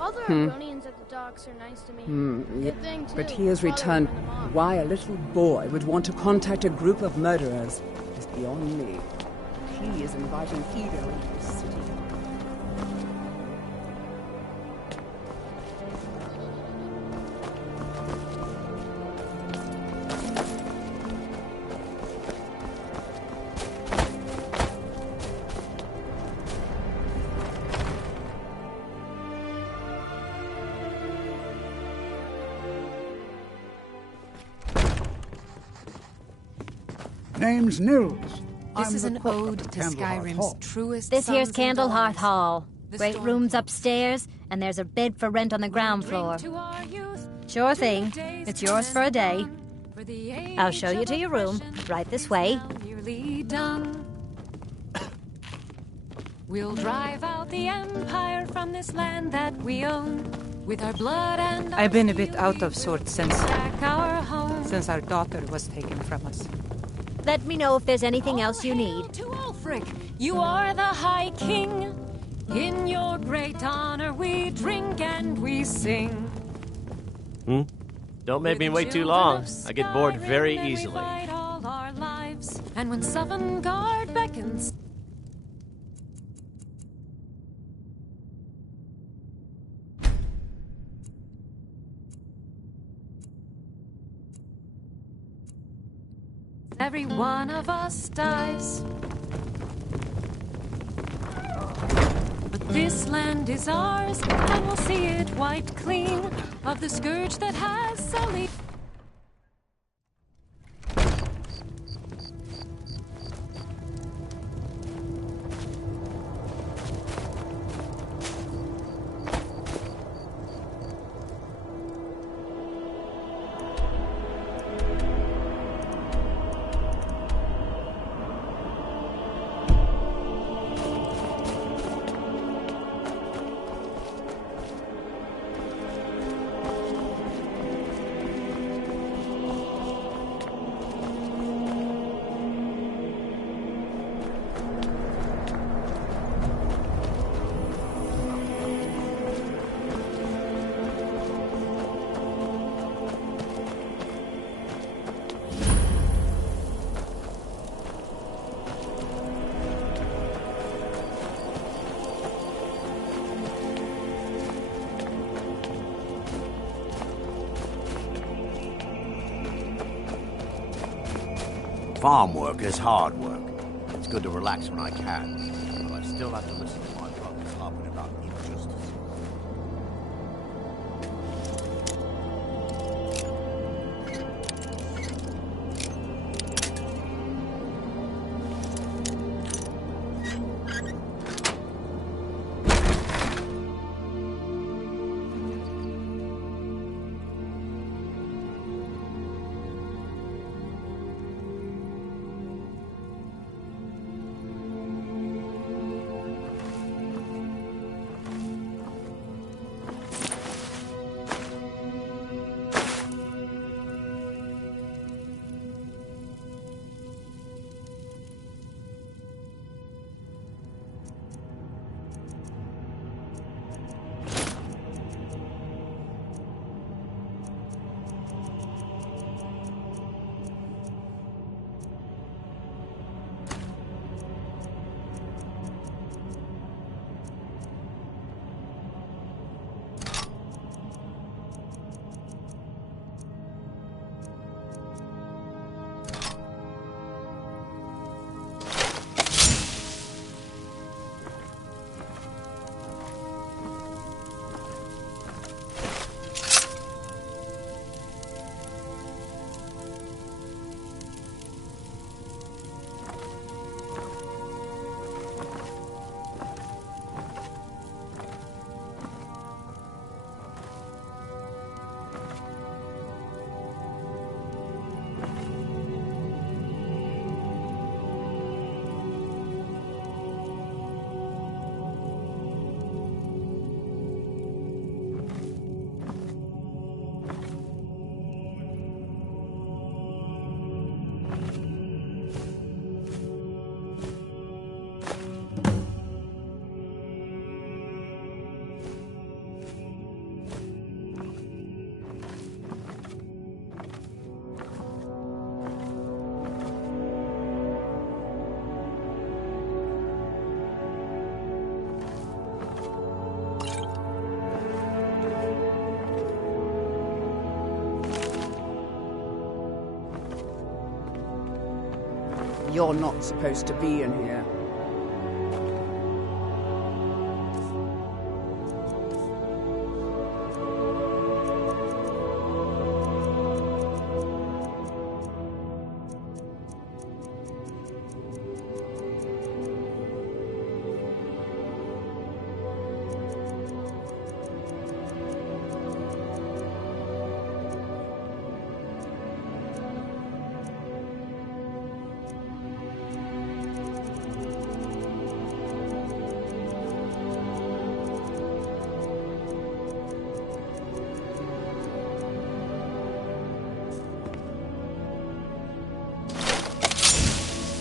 All the Argonians at the docks are nice to me. Yeah, Good thing, too. but he has Father returned. and Mom. Why a little boy would want to contact a group of murderers is beyond me. He is inviting Edo into the city. Name's Nils. This is an ode to Skyrim's truest This here's sons and Candlehearth daughters. Hall. The Great storm rooms upstairs, and there's a bed for rent on the ground floor. Sure thing. It's yours for a day. I'll show you to your room, right this way. We'll drive out the Empire from this land that we own. With our blood and I've been a bit out of sorts since our daughter was taken from us. Let me know if there's anything else you need. To Ulfric, you are the High King. In your great honor we drink and we sing. Don't make me wait too long. I get bored very easily. All our lives. And when Sovngarde beckons, every one of us dies. But this land is ours, and we'll see it wiped clean of the scourge that has sullied. Farm work is hard work. It's good to relax when I can, but I still have to listen to my brothers harping about injustice. You're not supposed to be in here.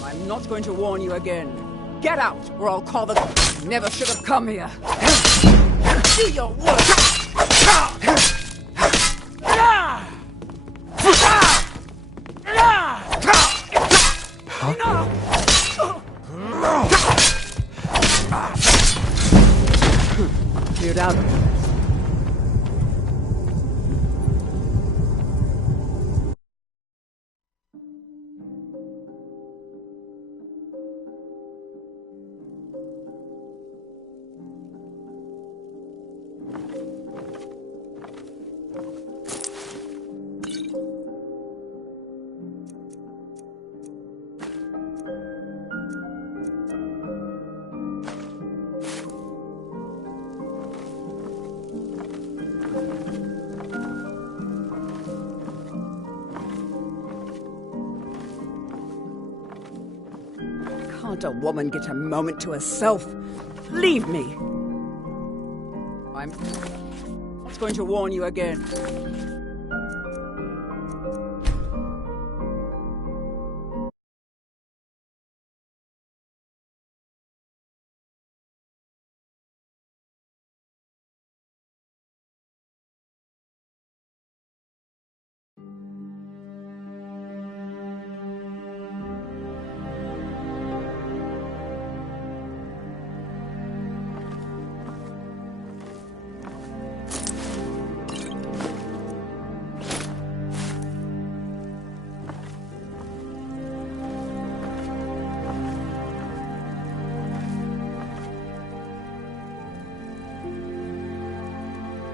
I'm not going to warn you again. Get out, or I'll call the... Never should have come here. Do your work! Cleared out. Can't a woman get a moment to herself? Leave me! I'm not going to warn you again.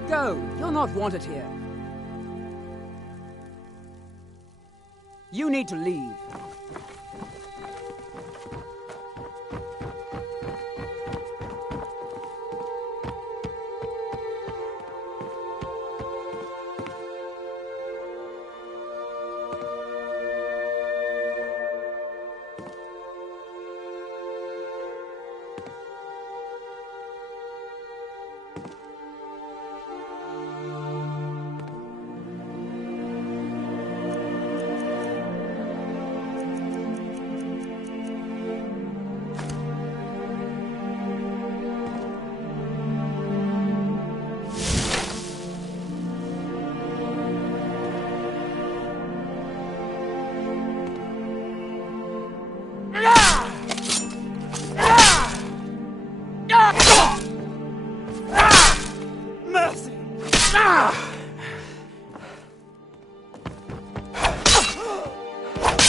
Go! You're not wanted here. You need to leave.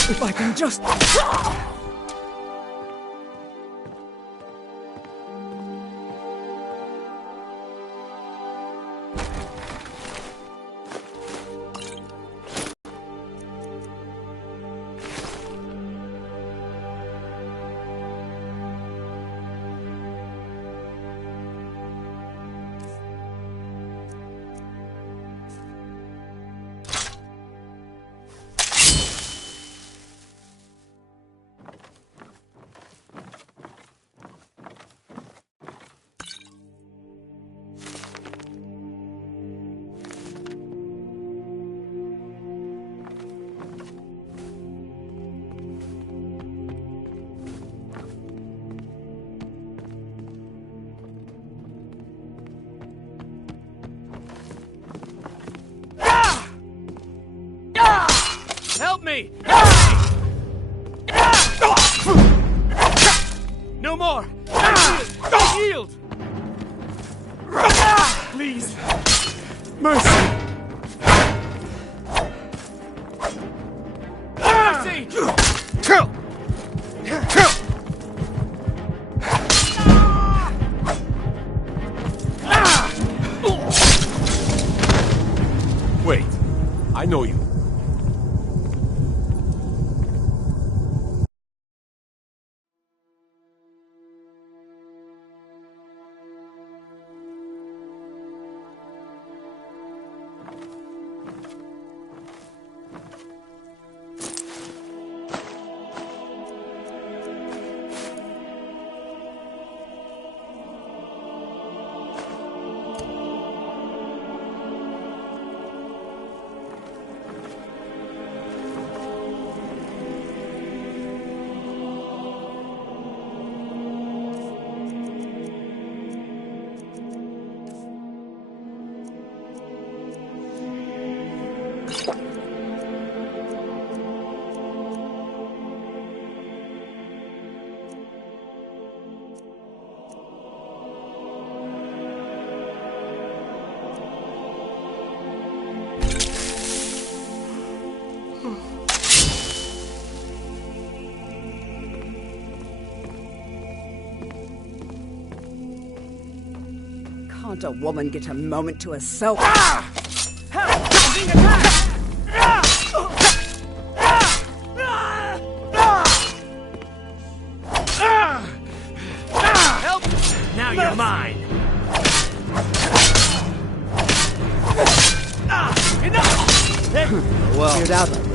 If I can just... Help me! No more! I yield! Please! Mercy! Mercy! Wait, I know you. Can't a woman get a moment to herself? Help! Now you're mine! Enough! Well, Get out.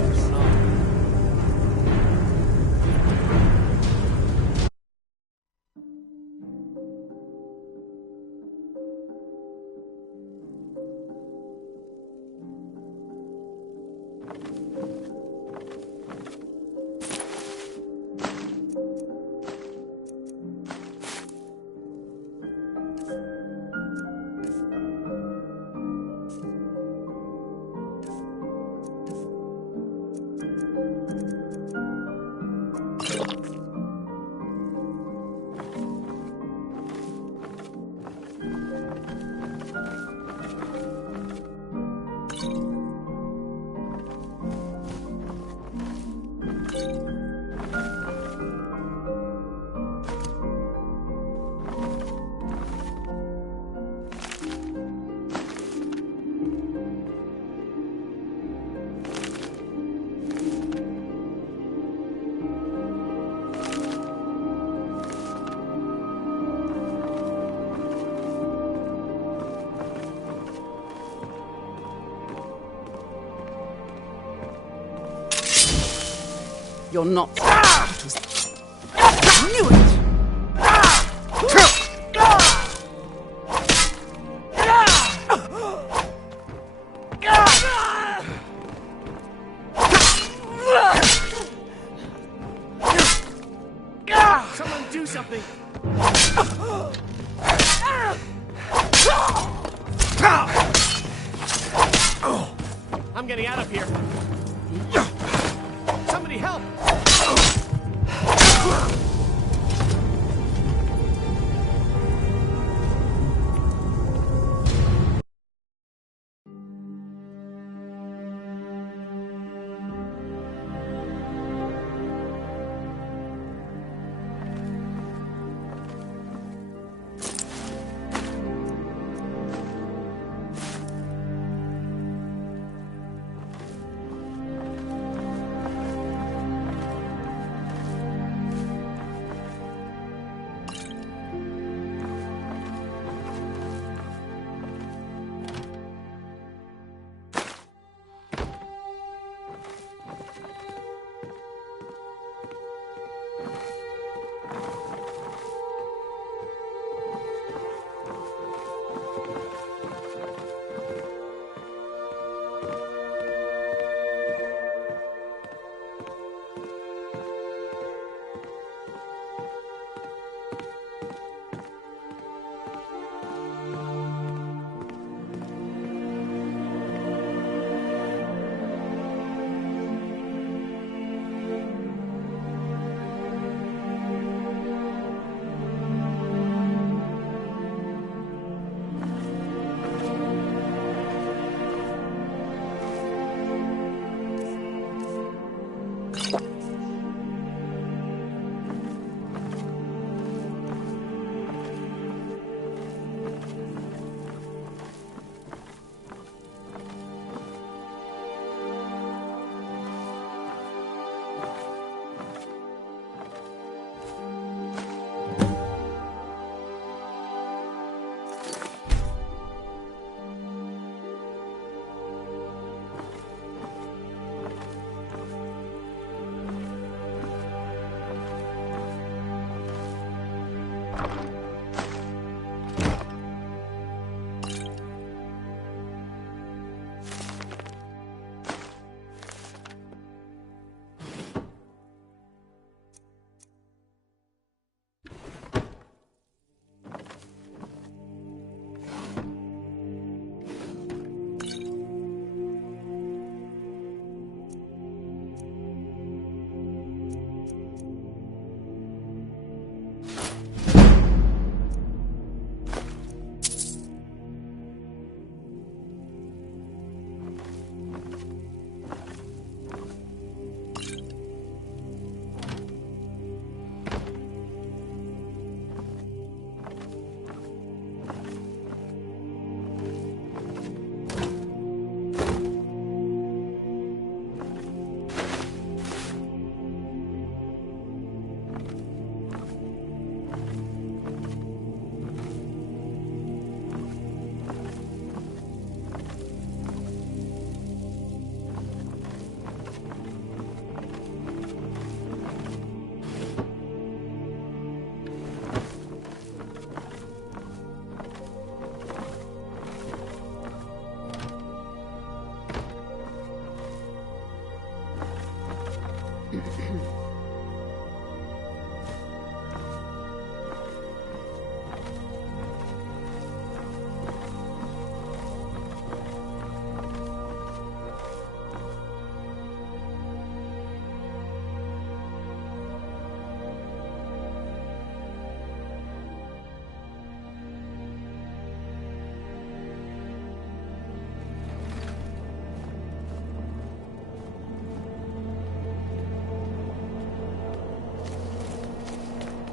You're not. I knew it! Someone do something! I'm getting out of here. Somebody help!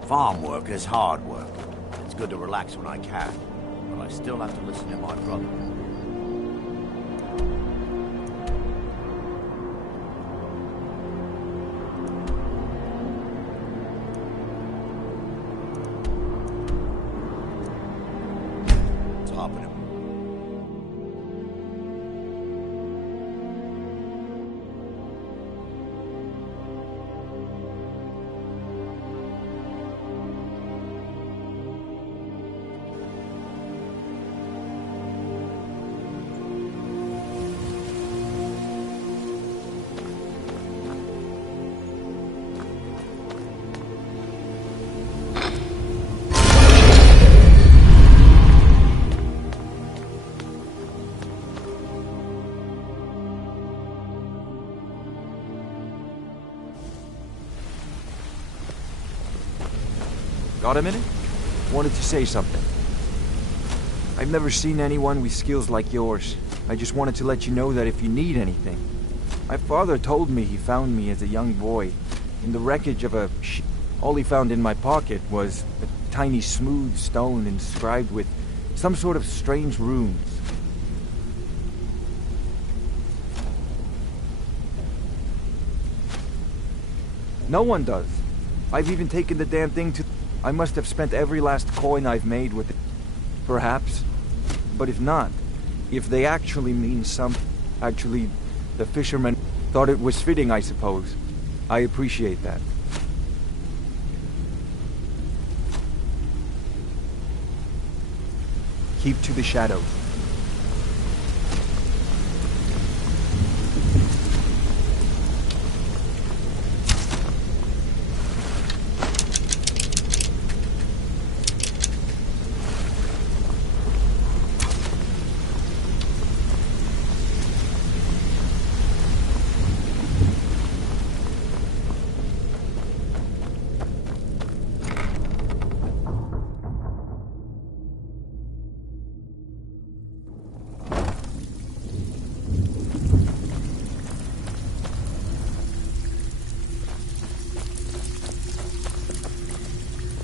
Farm work is hard work. It's good to relax when I can, but I still have to listen to my brother. It's hopping him. Got a minute? Wanted to say something. I've never seen anyone with skills like yours. I just wanted to let you know that if you need anything. My father told me he found me as a young boy in the wreckage of a ship. All he found in my pocket was a tiny smooth stone inscribed with some sort of strange runes. No one does. I've even taken the damn thing to... I must have spent every last coin I've made with it. Perhaps. But if not, if they actually mean something... Actually, the fisherman thought it was fitting, I suppose. I appreciate that. Keep to the shadows.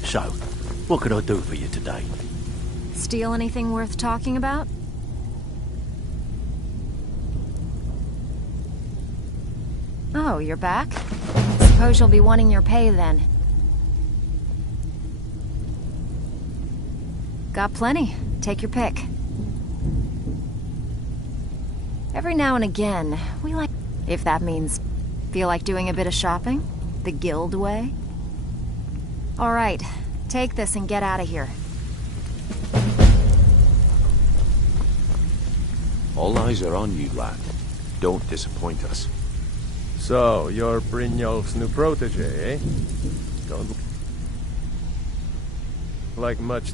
So, what can I do for you today? Steal anything worth talking about? Oh, you're back? Suppose you'll be wanting your pay then. Got plenty. Take your pick. Every now and again, we like... If that means... Feel like doing a bit of shopping? The guild way? Alright, take this and get out of here. All eyes are on you, lad. Don't disappoint us. So, you're Brynjolf's new protege, eh? Don't... like much...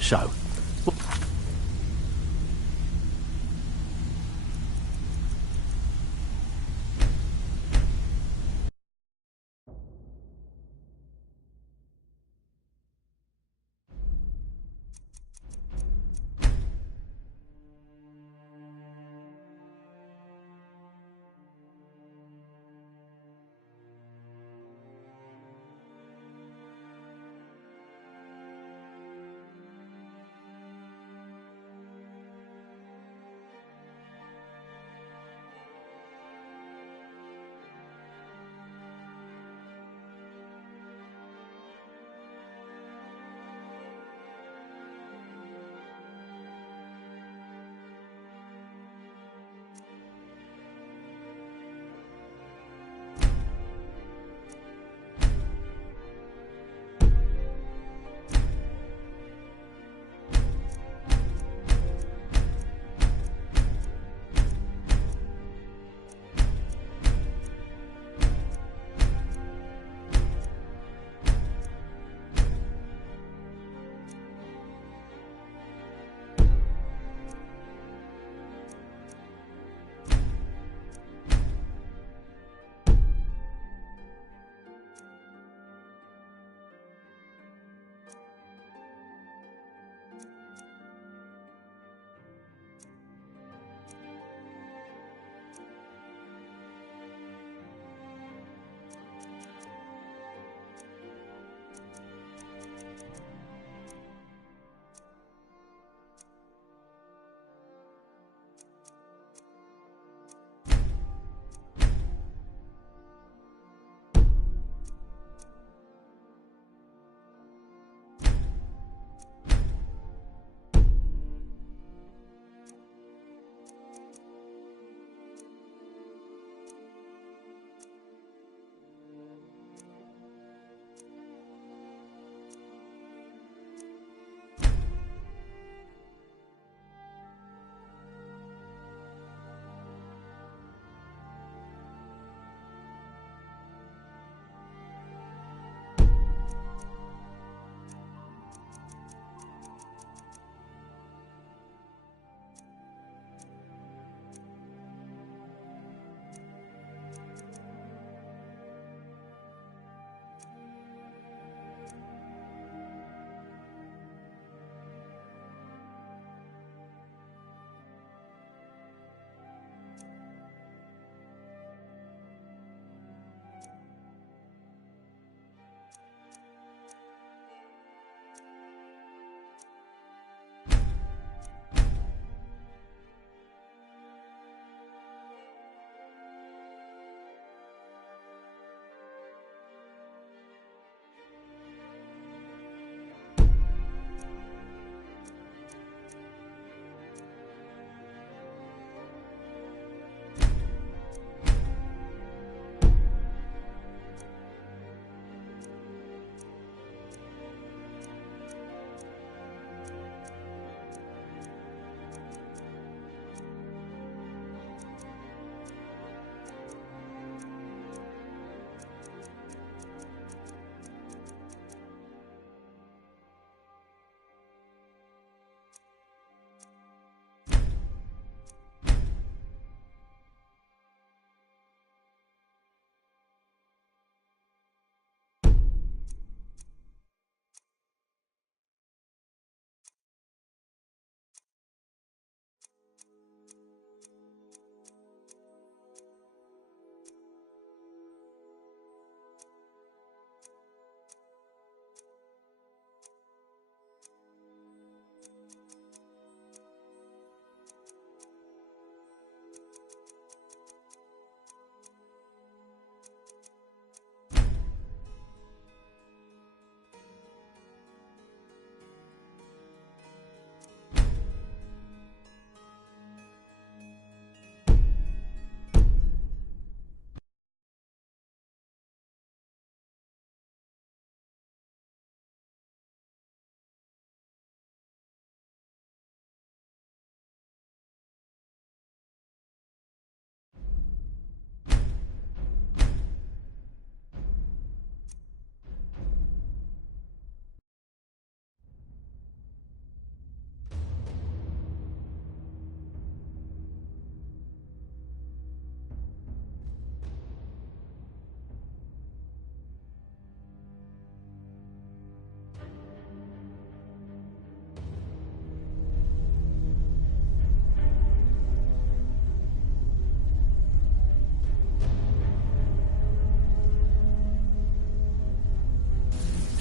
So,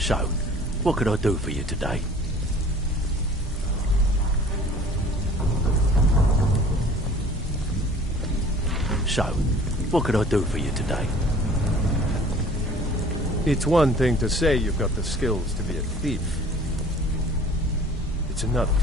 So, what can I do for you today? So, what can I do for you today? It's one thing to say you've got the skills to be a thief. It's another.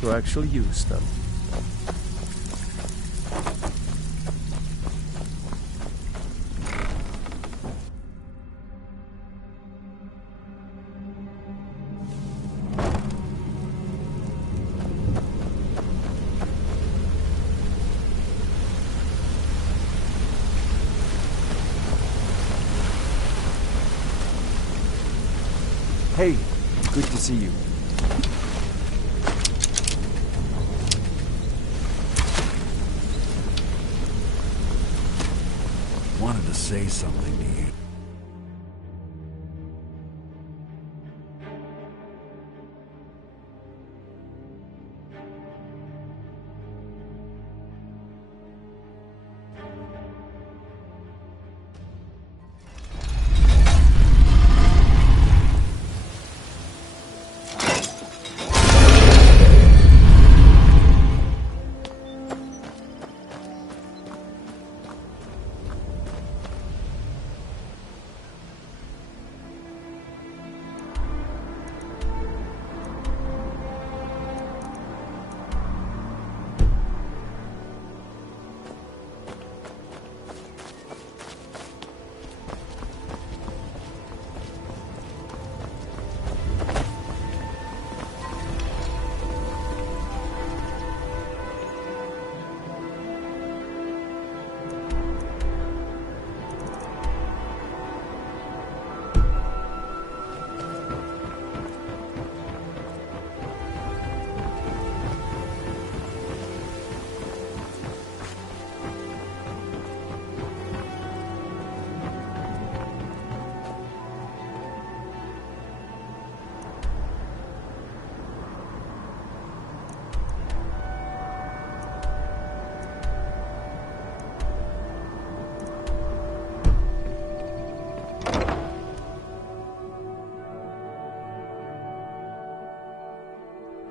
To actually use them. Hey, good to see you. Wanted to say something to you.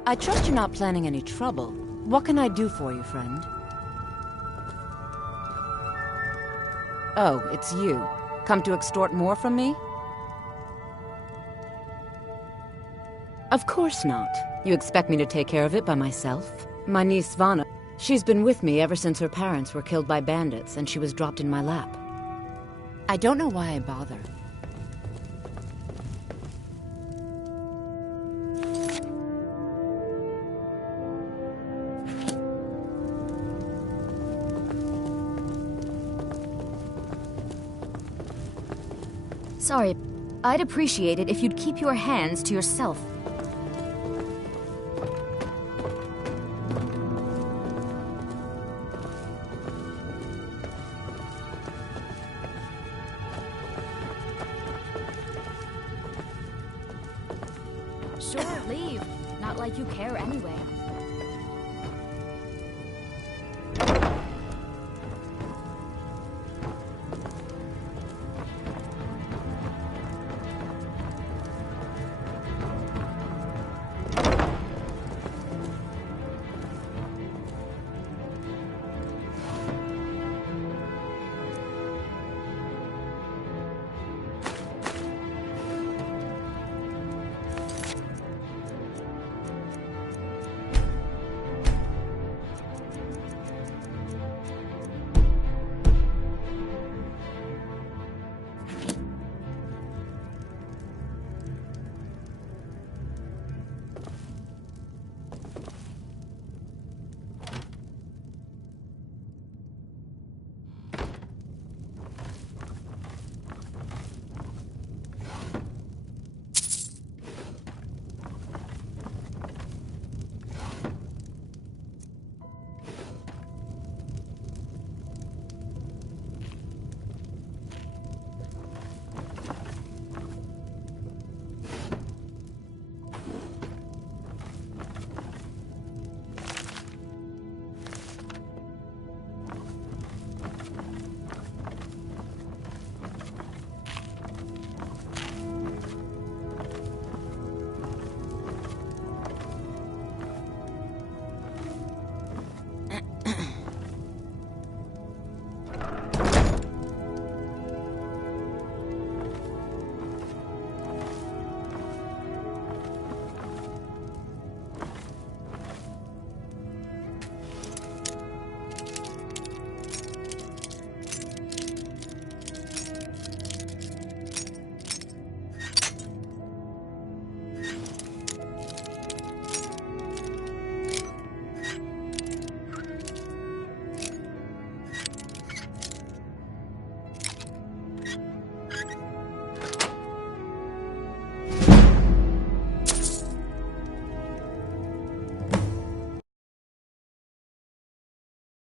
I trust you're not planning any trouble. What can I do for you, friend? Oh, it's you. Come to extort more from me? Of course not. You expect me to take care of it by myself? My niece Svana, she's been with me ever since her parents were killed by bandits and she was dropped in my lap. I don't know why I bother. Sorry, I'd appreciate it if you'd keep your hands to yourself. Sure, leave. Not like you care anyway.